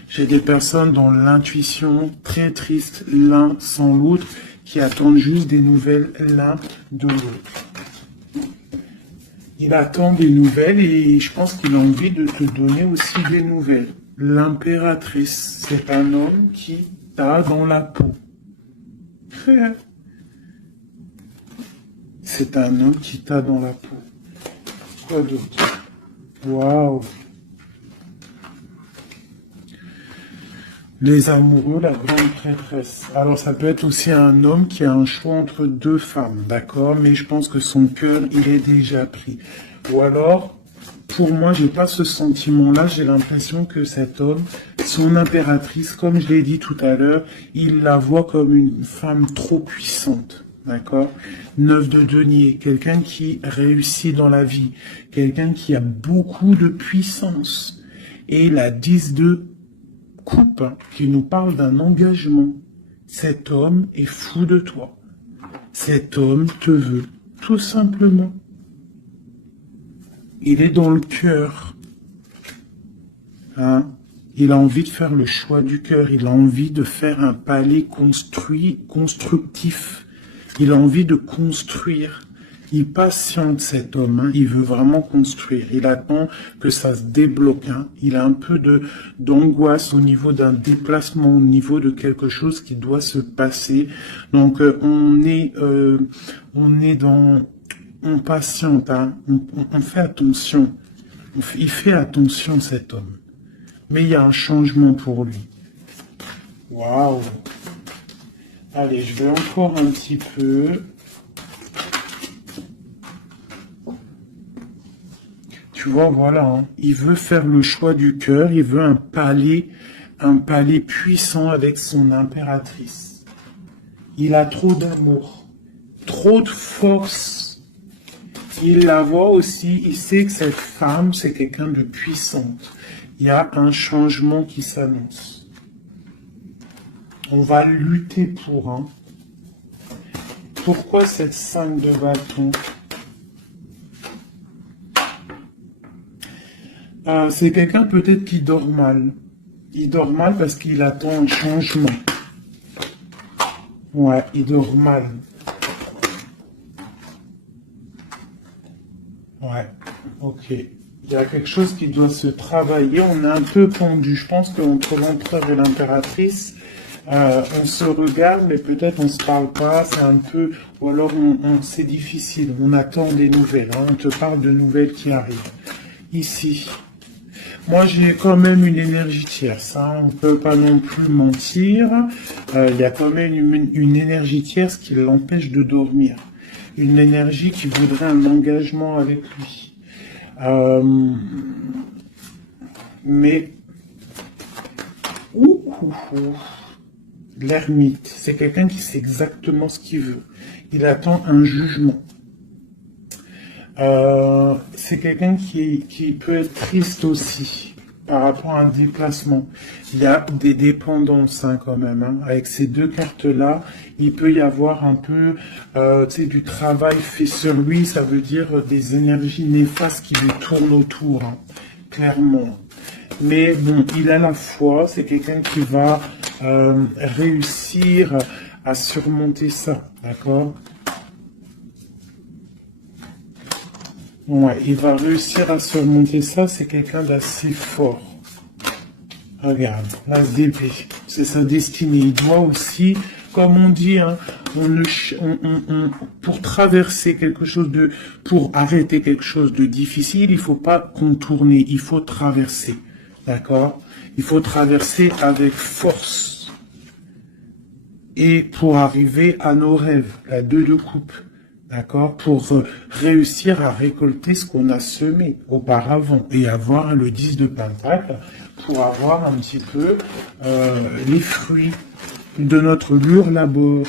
J'ai des personnes dont l'intuition très triste l'un sans l'autre, qui attendent juste des nouvelles l'un de l'autre. Il attend des nouvelles et je pense qu'il a envie de te donner aussi des nouvelles. L'impératrice, c'est un homme qui t'a dans la peau. C'est un homme qui t'a dans la peau. Quoi d'autre? Waouh! Les amoureux, la grande prêtresse. Alors ça peut être aussi un homme qui a un choix entre deux femmes, d'accord? Mais je pense que son cœur, il est déjà pris. Ou alors, pour moi, j'ai pas ce sentiment-là. J'ai l'impression que cet homme, son impératrice, comme je l'ai dit tout à l'heure, il la voit comme une femme trop puissante, d'accord? 9 de denier, quelqu'un qui réussit dans la vie, quelqu'un qui a beaucoup de puissance. Et la 10 de coupe qui nous parle d'un engagement. Cet homme est fou de toi. Cet homme te veut, tout simplement. Il est dans le cœur. Hein? Il a envie de faire le choix du cœur. Il a envie de faire un palais constructif. Il a envie de construire. Il patiente cet homme, hein. Il veut vraiment construire. Il attend que ça se débloque. Hein. Il a un peu d'angoisse au niveau d'un déplacement, au niveau de quelque chose qui doit se passer. Donc on patiente, hein. On fait attention. Il fait attention cet homme. Mais il y a un changement pour lui. Waouh. Allez, je vais encore un petit peu. Tu vois, voilà, hein. Il veut faire le choix du cœur, il veut un palais puissant avec son impératrice. Il a trop d'amour, trop de force. Il la voit aussi, il sait que cette femme, c'est quelqu'un de puissante. Il y a un changement qui s'annonce. On va lutter pour, hein. Pourquoi cette 5 de bâton? C'est quelqu'un peut-être qui dort mal. Il dort mal parce qu'il attend un changement. Ouais, il dort mal. Ouais, ok. Il y a quelque chose qui doit se travailler. On est un peu pendu. Je pense qu'entre l'empereur et l'impératrice, on se regarde, mais peut-être on se parle pas. C'est un peu... Ou alors c'est difficile. On attend des nouvelles. Hein. On te parle de nouvelles qui arrivent. Ici... Moi, j'ai quand même une énergie tierce, hein. On peut pas non plus mentir. Il y a quand même une énergie tierce qui l'empêche de dormir. Une énergie qui voudrait un engagement avec lui. Mais... L'ermite, c'est quelqu'un qui sait exactement ce qu'il veut. Il attend un jugement. C'est quelqu'un qui peut être triste aussi par rapport à un déplacement. Il y a des dépendances hein, quand même. Hein. Avec ces deux cartes-là, il peut y avoir un peu du travail fait sur lui. Ça veut dire des énergies néfastes qui lui tournent autour, hein, clairement. Mais bon, il a la foi. C'est quelqu'un qui va réussir à surmonter ça, d'accord ? Ouais, il va réussir à surmonter ça, c'est quelqu'un d'assez fort. Regarde, l'as d'épée, c'est sa destinée. Il doit aussi, comme on dit, hein, pour traverser quelque chose de, pour arrêter quelque chose de difficile, il faut pas contourner, il faut traverser. D'accord? Il faut traverser avec force. Et pour arriver à nos rêves, la 2 de coupe. D'accord, pour réussir à récolter ce qu'on a semé auparavant et avoir le 10 de Pentacle pour avoir un petit peu les fruits de notre dur labeur.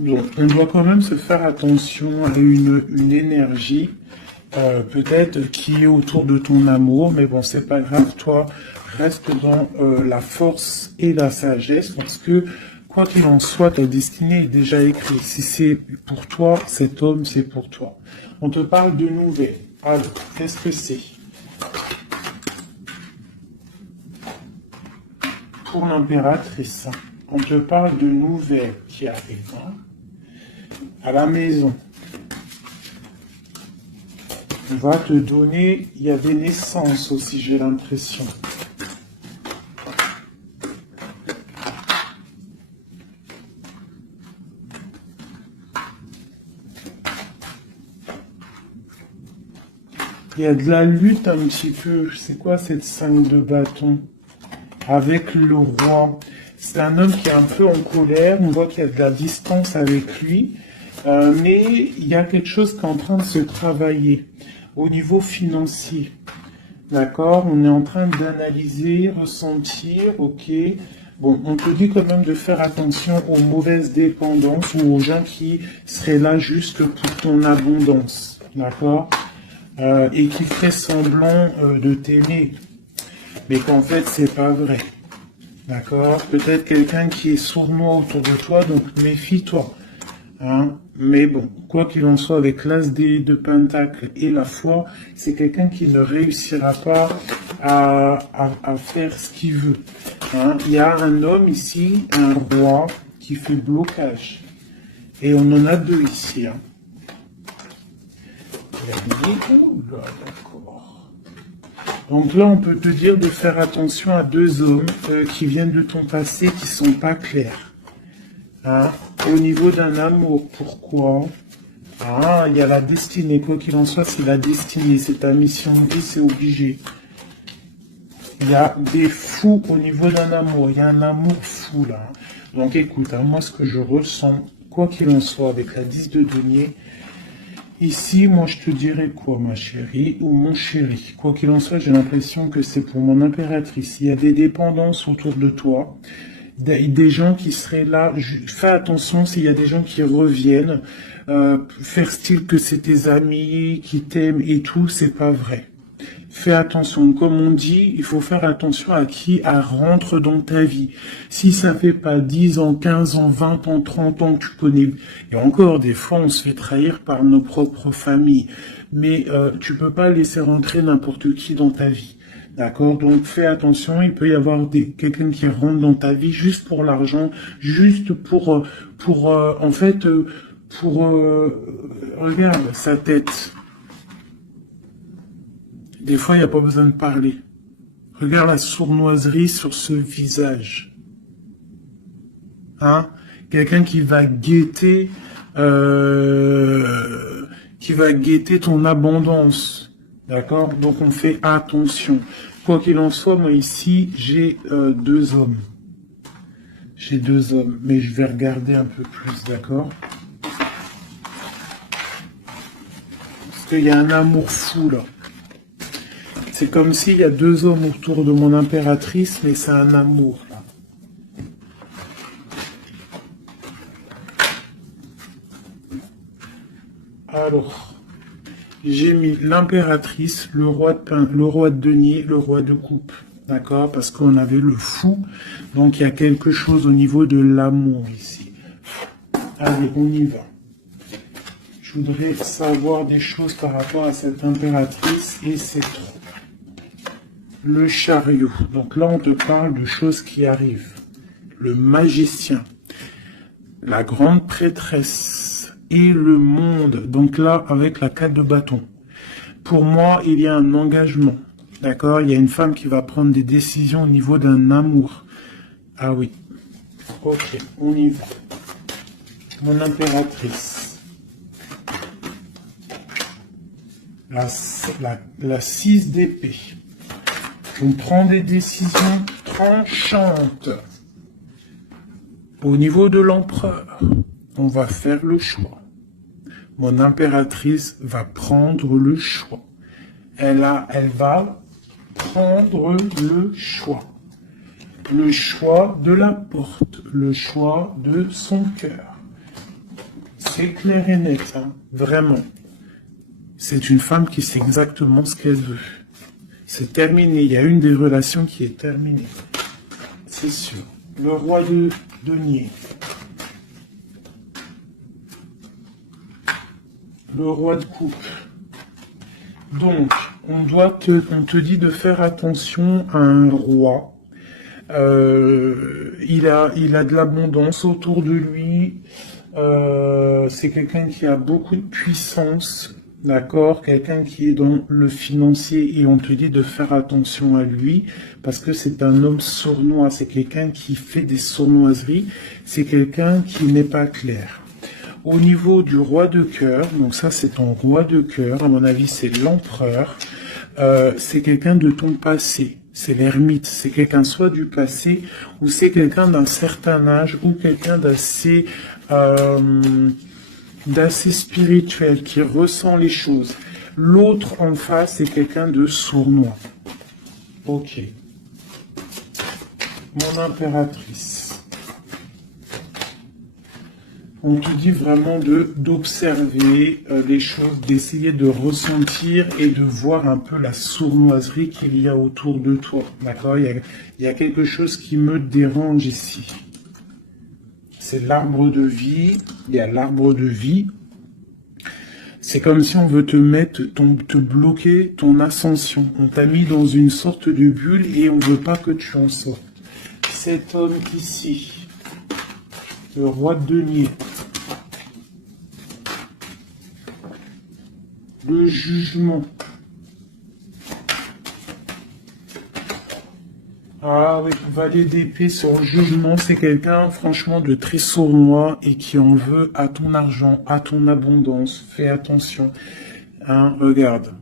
Donc, on doit quand même se faire attention à une énergie peut-être qui est autour de ton amour, mais bon, c'est pas grave, toi, reste dans la force et la sagesse, parce que, quoi qu'il en soit, ta destinée est déjà écrite. Si c'est pour toi, cet homme, c'est pour toi. On te parle de nouvelles. Alors, qu'est-ce que c'est? Pour l'impératrice, on te parle de nouvelles qui arrivent hein, à la maison. On va te donner, il y a des naissances aussi, j'ai l'impression. Il y a de la lutte un petit peu. C'est quoi cette 5 de bâton? Avec le roi. C'est un homme qui est un peu en colère. On voit qu'il y a de la distance avec lui. Mais il y a quelque chose qui est en train de se travailler. Au niveau financier, d'accord, on est en train d'analyser, ressentir, ok. Bon, on te dit quand même de faire attention aux mauvaises dépendances ou aux gens qui seraient là juste pour ton abondance, d'accord, et qui feraient semblant de t'aimer, mais qu'en fait c'est pas vrai, d'accord. Peut-être quelqu'un qui est sournois autour de toi, donc méfie-toi. Hein, mais bon, quoi qu'il en soit, avec l'as de Pentacle et la foi, c'est quelqu'un qui ne réussira pas à faire ce qu'il veut. Hein, il y a un homme ici, un roi, qui fait blocage. Et on en a deux ici. Hein. D'accord. Donc là, on peut te dire de faire attention à deux hommes qui viennent de ton passé qui sont pas clairs. Hein, au niveau d'un amour, pourquoi? Ah, il y a la destinée, quoi qu'il en soit, c'est la destinée, c'est ta mission de vie, c'est obligé. Il y a des fous au niveau d'un amour, il y a un amour fou là. Donc écoute, hein, moi ce que je ressens, quoi qu'il en soit, avec la 10 de denier, ici, moi je te dirais quoi, ma chérie, ou mon chéri? Quoi qu'il en soit, j'ai l'impression que c'est pour mon impératrice. Il y a des dépendances autour de toi. Des gens qui seraient là, fais attention s'il y a des gens qui reviennent, faire style que c'est tes amis qui t'aiment et tout, c'est pas vrai. Fais attention, comme on dit, il faut faire attention à qui rentre dans ta vie. Si ça fait pas 10 ans, 15 ans, 20 ans, 30 ans que tu connais, et encore des fois on se fait trahir par nos propres familles, mais tu peux pas laisser rentrer n'importe qui dans ta vie. D'accord, donc fais attention, il peut y avoir quelqu'un qui rentre dans ta vie juste pour l'argent, juste pour regarde sa tête. Des fois, il n'y a pas besoin de parler. Regarde la sournoiserie sur ce visage. Hein? Quelqu'un qui va guetter qui va guetter ton abondance. D'accord? Donc on fait attention. Quoi qu'il en soit, moi ici, j'ai 2 hommes. J'ai 2 hommes, mais je vais regarder un peu plus, d'accord? Parce qu'il y a un amour fou, là. C'est comme s'il y a 2 hommes autour de mon impératrice, mais c'est un amour, là. Alors, j'ai mis l'impératrice, le roi de denier, le roi de coupe. D'accord? Parce qu'on avait le fou. Donc, il y a quelque chose au niveau de l'amour ici. Allez, on y va. Je voudrais savoir des choses par rapport à cette impératrice et c'est trop. Le chariot. Donc là, on te parle de choses qui arrivent. Le magicien. La grande prêtresse. Et le monde. Donc là, avec la 4 de bâton. Pour moi, il y a un engagement. D'accord? Il y a une femme qui va prendre des décisions au niveau d'un amour. Ah oui. Ok, on y va. Mon impératrice. La 6 d'épée. On prend des décisions tranchantes. Au niveau de l'empereur, on va faire le choix. Mon impératrice va prendre le choix. Elle va prendre le choix. Le choix de la porte, le choix de son cœur. C'est clair et net, hein, vraiment. C'est une femme qui sait exactement ce qu'elle veut. C'est terminé, il y a une des relations qui est terminée. C'est sûr. Le roi de denier. Le roi de coupe. Donc, on te dit de faire attention à un roi. Il a de l'abondance autour de lui. C'est quelqu'un qui a beaucoup de puissance, d'accord? Quelqu'un qui est dans le financier et on te dit de faire attention à lui parce que c'est un homme sournois. C'est quelqu'un qui fait des sournoiseries. C'est quelqu'un qui n'est pas clair. Au niveau du roi de cœur, donc ça c'est ton roi de cœur, à mon avis c'est l'empereur, c'est quelqu'un de ton passé, c'est l'ermite, c'est quelqu'un soit du passé ou c'est quelqu'un d'un certain âge ou quelqu'un d'assez spirituel qui ressent les choses. L'autre en face c'est quelqu'un de sournois. Ok. Mon impératrice. On te dit vraiment d'observer les choses, d'essayer de ressentir et de voir un peu la sournoiserie qu'il y a autour de toi. D'accord? Il y a quelque chose qui me dérange ici. C'est l'arbre de vie. Il y a l'arbre de vie. C'est comme si on veut te bloquer ton ascension. On t'a mis dans une sorte de bulle et on ne veut pas que tu en sortes. Cet homme ici, le roi de denier. Le jugement. Ah oui, valet d'épée sur le jugement, c'est quelqu'un franchement de très sournois et qui en veut à ton argent, à ton abondance. Fais attention. Hein, regarde.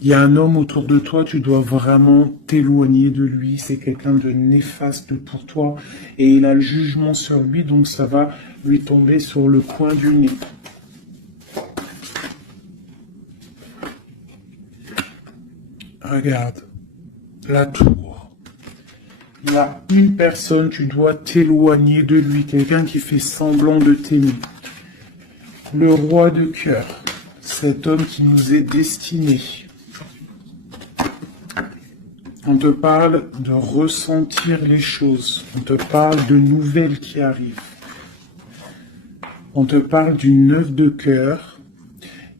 Il y a un homme autour de toi, tu dois vraiment t'éloigner de lui. C'est quelqu'un de néfaste pour toi et il a le jugement sur lui, donc ça va lui tomber sur le coin du nez. Regarde, la tour. Il y a une personne, tu dois t'éloigner de lui, quelqu'un qui fait semblant de t'aimer. Le roi de cœur, cet homme qui nous est destiné. On te parle de ressentir les choses, on te parle de nouvelles qui arrivent. On te parle du 9 de cœur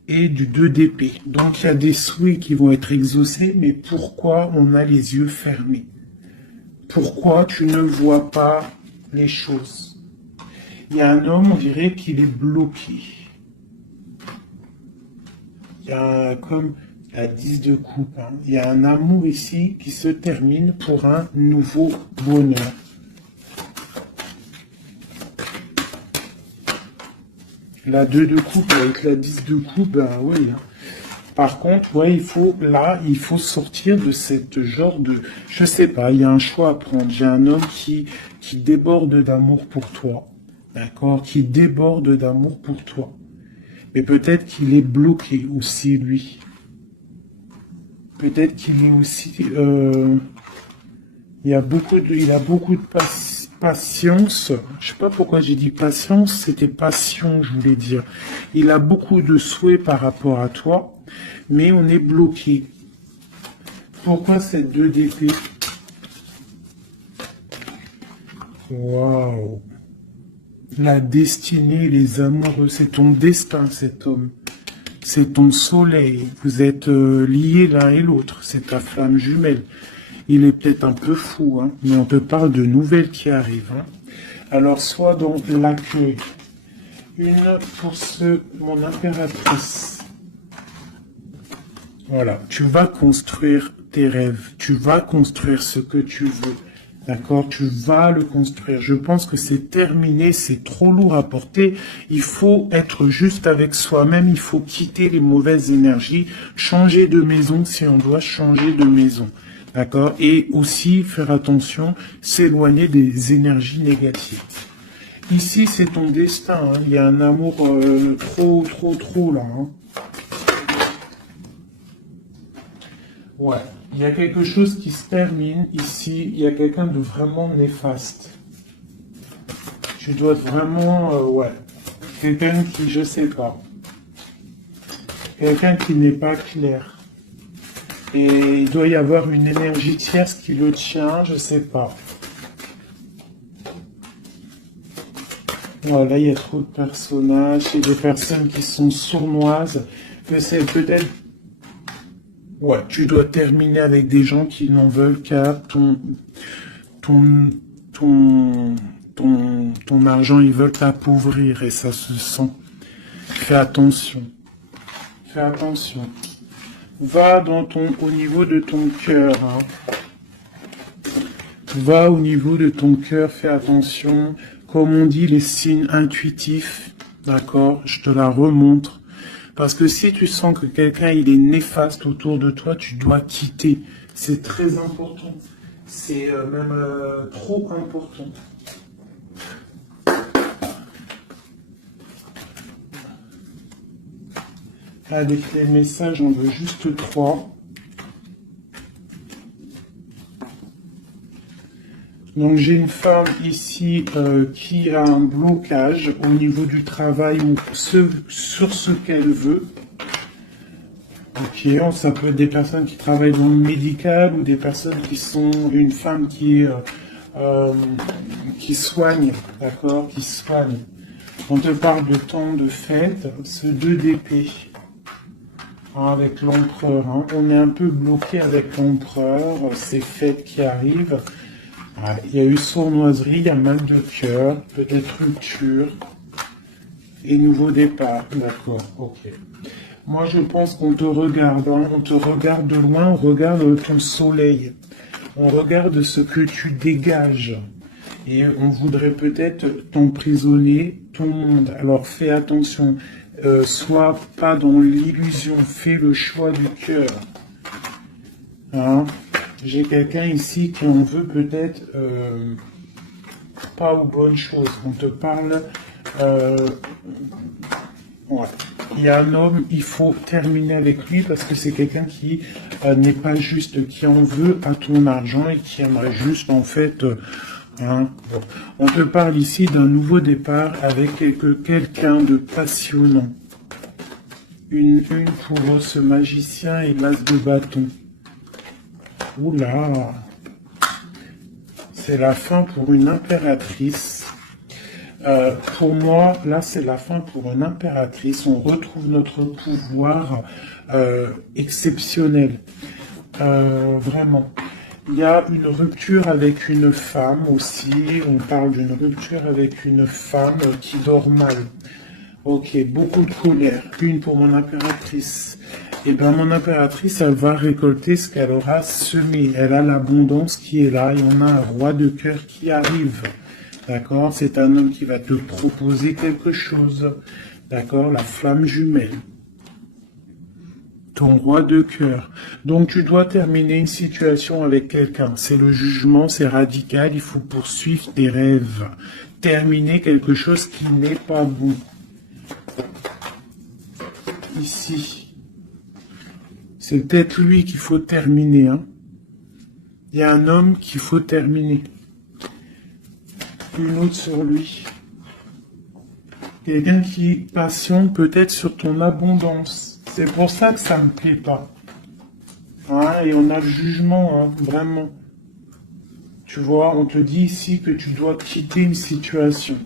et du 2 d'épée. Donc il y a des souhaits qui vont être exaucés, mais pourquoi on a les yeux fermés? Pourquoi tu ne vois pas les choses? Il y a un homme, on dirait qu'il est bloqué. Il y a comme la 10 de coupe. Hein. Il y a un amour ici qui se termine pour un nouveau bonheur. La 2 de coupe avec la 10 de coupe, ben oui. Hein. Par contre, ouais, il faut sortir de cette genre de, je sais pas, il y a un choix à prendre. J'ai un homme qui déborde d'amour pour toi, d'accord, qui déborde d'amour pour toi. Mais peut-être qu'il est bloqué aussi, lui. Peut-être qu'il est aussi, il a beaucoup de patience. Je sais pas pourquoi j'ai dit patience, c'était passion, je voulais dire. Il a beaucoup de souhaits par rapport à toi, mais on est bloqué. Pourquoi cette 2 d'épée? Waouh. La destinée, les amoureux, c'est ton destin, cet homme. C'est ton soleil. Vous êtes liés l'un et l'autre. C'est ta flamme jumelle. Il est peut-être un peu fou, hein, mais on te parle de nouvelles qui arrivent. Hein. Alors, sois donc l'accueil. Une pour mon impératrice. Voilà, tu vas construire tes rêves. Tu vas construire ce que tu veux. D'accord, tu vas le construire. Je pense que c'est terminé, c'est trop lourd à porter. Il faut être juste avec soi-même, il faut quitter les mauvaises énergies, changer de maison si on doit changer de maison. D'accord, et aussi faire attention, s'éloigner des énergies négatives. Ici, c'est ton destin. Hein. Il y a un amour trop là. Hein. Ouais. Il y a quelque chose qui se termine ici. Il y a quelqu'un de vraiment néfaste. Tu dois être vraiment, ouais. Quelqu'un qui, je sais pas. Quelqu'un qui n'est pas clair. Et il doit y avoir une énergie tierce qui le tient, je sais pas. Voilà, il y a trop de personnages. Et des personnes qui sont sournoises. Que c'est peut-être... Ouais, tu dois terminer avec des gens qui n'en veulent qu'à ton argent, ils veulent t'appauvrir et ça se sent. Fais attention. Fais attention. Va au niveau de ton cœur. Hein. Va au niveau de ton cœur, fais attention. Comme on dit, les signes intuitifs, d'accord, je te la remontre. Parce que si tu sens que quelqu'un il est néfaste autour de toi, tu dois quitter. C'est très important. C'est même trop important. Avec les messages, j'en veux juste 3. Donc j'ai une femme ici qui a un blocage au niveau du travail ou sur ce qu'elle veut. Ok, ça peut être des personnes qui travaillent dans le médical ou des personnes qui sont une femme qui soigne, d'accord, qui soigne. On te parle de temps de fête, ce 2 d'épée. Avec l'empereur, hein. On est un peu bloqué avec l'empereur, ces fêtes qui arrivent. Il y a eu sournoiserie, il y a mal de cœur, peut-être rupture et nouveau départ. D'accord, ok. Moi, je pense qu'on te regarde, hein. On te regarde de loin, on regarde ton soleil, on regarde ce que tu dégages et on voudrait peut-être t'emprisonner ton monde. Alors, fais attention. Sois pas dans l'illusion, fais le choix du cœur. Hein? J'ai quelqu'un ici qui en veut peut-être pas aux bonnes choses. On te parle... ouais. Il y a un homme, il faut terminer avec lui parce que c'est quelqu'un qui n'est pas juste, qui en veut à ton argent et qui aimerait juste en fait... Hein, bon. On te parle ici d'un nouveau départ avec quelqu'un de passionnant. Une pour ce magicien et l'as de bâton. Oula, c'est la fin pour une impératrice. Pour moi, là, c'est la fin pour une impératrice. On retrouve notre pouvoir exceptionnel. Vraiment. Il y a une rupture avec une femme aussi. On parle d'une rupture avec une femme qui dort mal. Ok, beaucoup de colère. Une pour mon impératrice. Et bien, mon impératrice, elle va récolter ce qu'elle aura semé. Elle a l'abondance qui est là. Et on a un roi de cœur qui arrive. D'accord? C'est un homme qui va te proposer quelque chose. D'accord? La flamme jumelle. Ton roi de cœur. Donc tu dois terminer une situation avec quelqu'un. C'est le jugement, c'est radical, il faut poursuivre tes rêves. Terminer quelque chose qui n'est pas bon. Ici. C'est peut-être lui qu'il faut terminer. Hein. Il y a un homme qu'il faut terminer. Une autre sur lui. Quelqu'un qui passionne peut-être sur ton abondance. C'est pour ça que ça me plaît pas. Hein, et on a le jugement, hein, vraiment. Tu vois, on te dit ici que tu dois quitter une situation.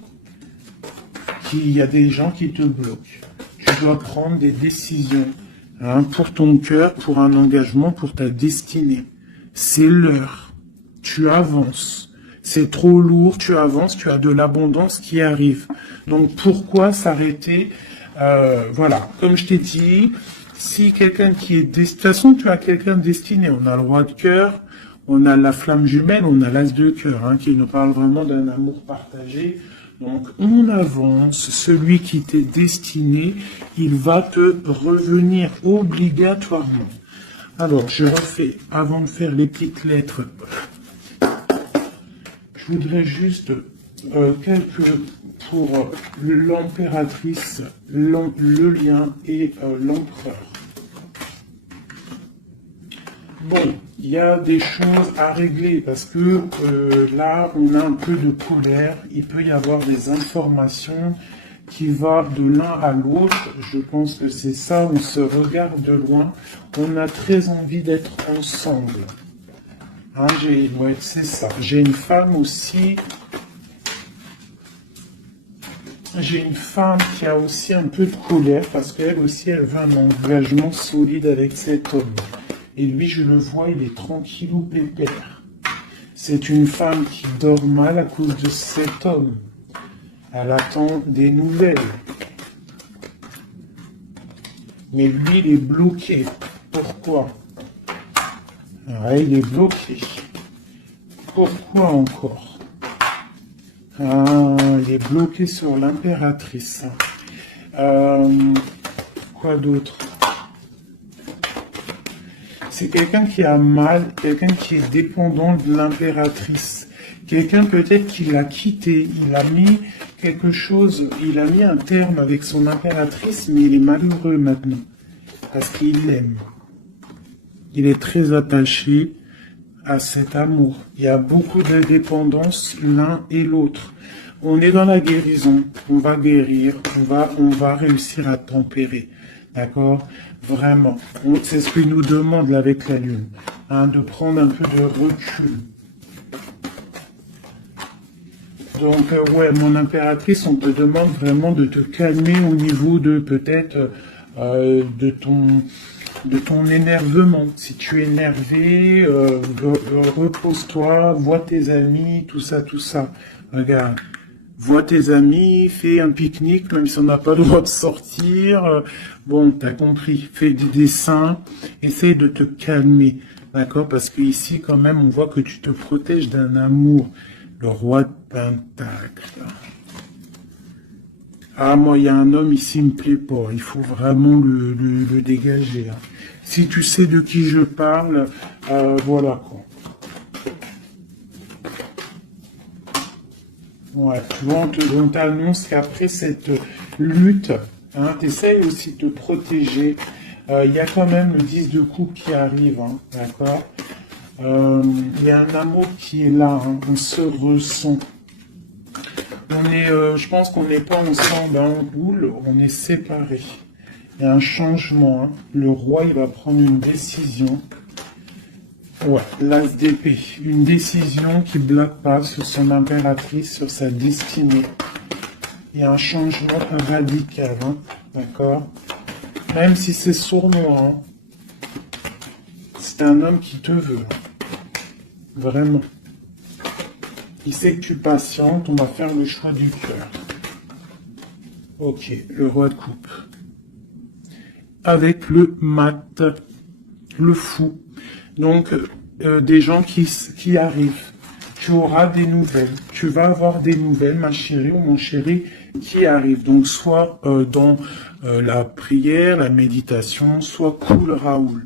Qu'il y a des gens qui te bloquent. Tu dois prendre des décisions. Hein, pour ton cœur, pour un engagement, pour ta destinée. C'est l'heure. Tu avances. C'est trop lourd, tu avances, tu as de l'abondance qui arrive. Donc pourquoi s'arrêter voilà, comme je t'ai dit, si quelqu'un qui est... De toute façon, tu as quelqu'un destiné. On a le roi de cœur, on a la flamme jumelle, on a l'as de cœur, hein, qui nous parle vraiment d'un amour partagé. Donc on avance, celui qui t'est destiné, il va te revenir obligatoirement. Alors, je refais, avant de faire les petites lettres, je voudrais juste quelques pour l'impératrice, le lien et l'empereur. Bon, il y a des choses à régler parce que là, on a un peu de colère. Il peut y avoir des informations qui vont de l'un à l'autre. Je pense que c'est ça, on se regarde de loin. On a très envie d'être ensemble. Hein, ouais, c'est ça. J'ai une femme aussi. J'ai une femme qui a aussi un peu de colère parce qu'elle aussi, elle veut un engagement solide avec cet homme. Et lui, je le vois, il est tranquillou pépère. C'est une femme qui dort mal à cause de cet homme. Elle attend des nouvelles. Mais lui, il est bloqué. Pourquoi? Ouais, il est bloqué. Pourquoi encore? Ah, il est bloqué sur l'impératrice. Quoi d'autre? C'est quelqu'un qui a mal, quelqu'un qui est dépendant de l'impératrice. Quelqu'un peut-être qui l'a quitté, il a mis quelque chose, il a mis un terme avec son impératrice, mais il est malheureux maintenant. Parce qu'il l'aime. Il est très attaché à cet amour. Il y a beaucoup de dépendance l'un et l'autre. On est dans la guérison, on va guérir, on va réussir à tempérer. D'accord? Vraiment. C'est ce que nous demande là avec la Lune. Hein, de prendre un peu de recul. Donc, ouais, mon impératrice, on te demande vraiment de te calmer au niveau de peut-être de ton énervement. Si tu es énervé, repose-toi, vois tes amis, tout ça, tout ça. Regarde. Vois tes amis, fais un pique-nique, même si on n'a pas le droit de sortir. Bon, t'as compris. Fais des dessins. Essaye de te calmer. D'accord? Parce que ici, quand même, on voit que tu te protèges d'un amour. Le roi de Pentacle. Ah, moi, il y a un homme ici, il me plaît pas. Il faut vraiment le dégager. Hein. Si tu sais de qui je parle, voilà quoi. Ouais, tu vois, on t'annonce qu'après cette lutte, hein, tu essayes aussi de te protéger. Il y a quand même le 10 de coupe qui arrive, hein, d'accord? Il y a un amour qui est là, hein, on se ressent. On est, je pense qu'on n'est pas ensemble hein, en boule, on est séparés. Il y a un changement. Hein. Le roi, il va prendre une décision. Ouais, l'as d'épée. Une décision qui bloque pas sur son impératrice, sur sa destinée. Il y a un changement radical, hein, d'accord? Même si c'est sournois, hein. C'est un homme qui te veut. Vraiment. Il sait que tu patientes, on va faire le choix du cœur. Ok, le roi de coupe. Avec le mat, le fou. Donc, des gens qui arrivent. tu auras des nouvelles. Tu vas avoir des nouvelles, ma chérie ou mon chéri, qui arrivent. Donc, soit dans la prière, la méditation, soit cool Raoul.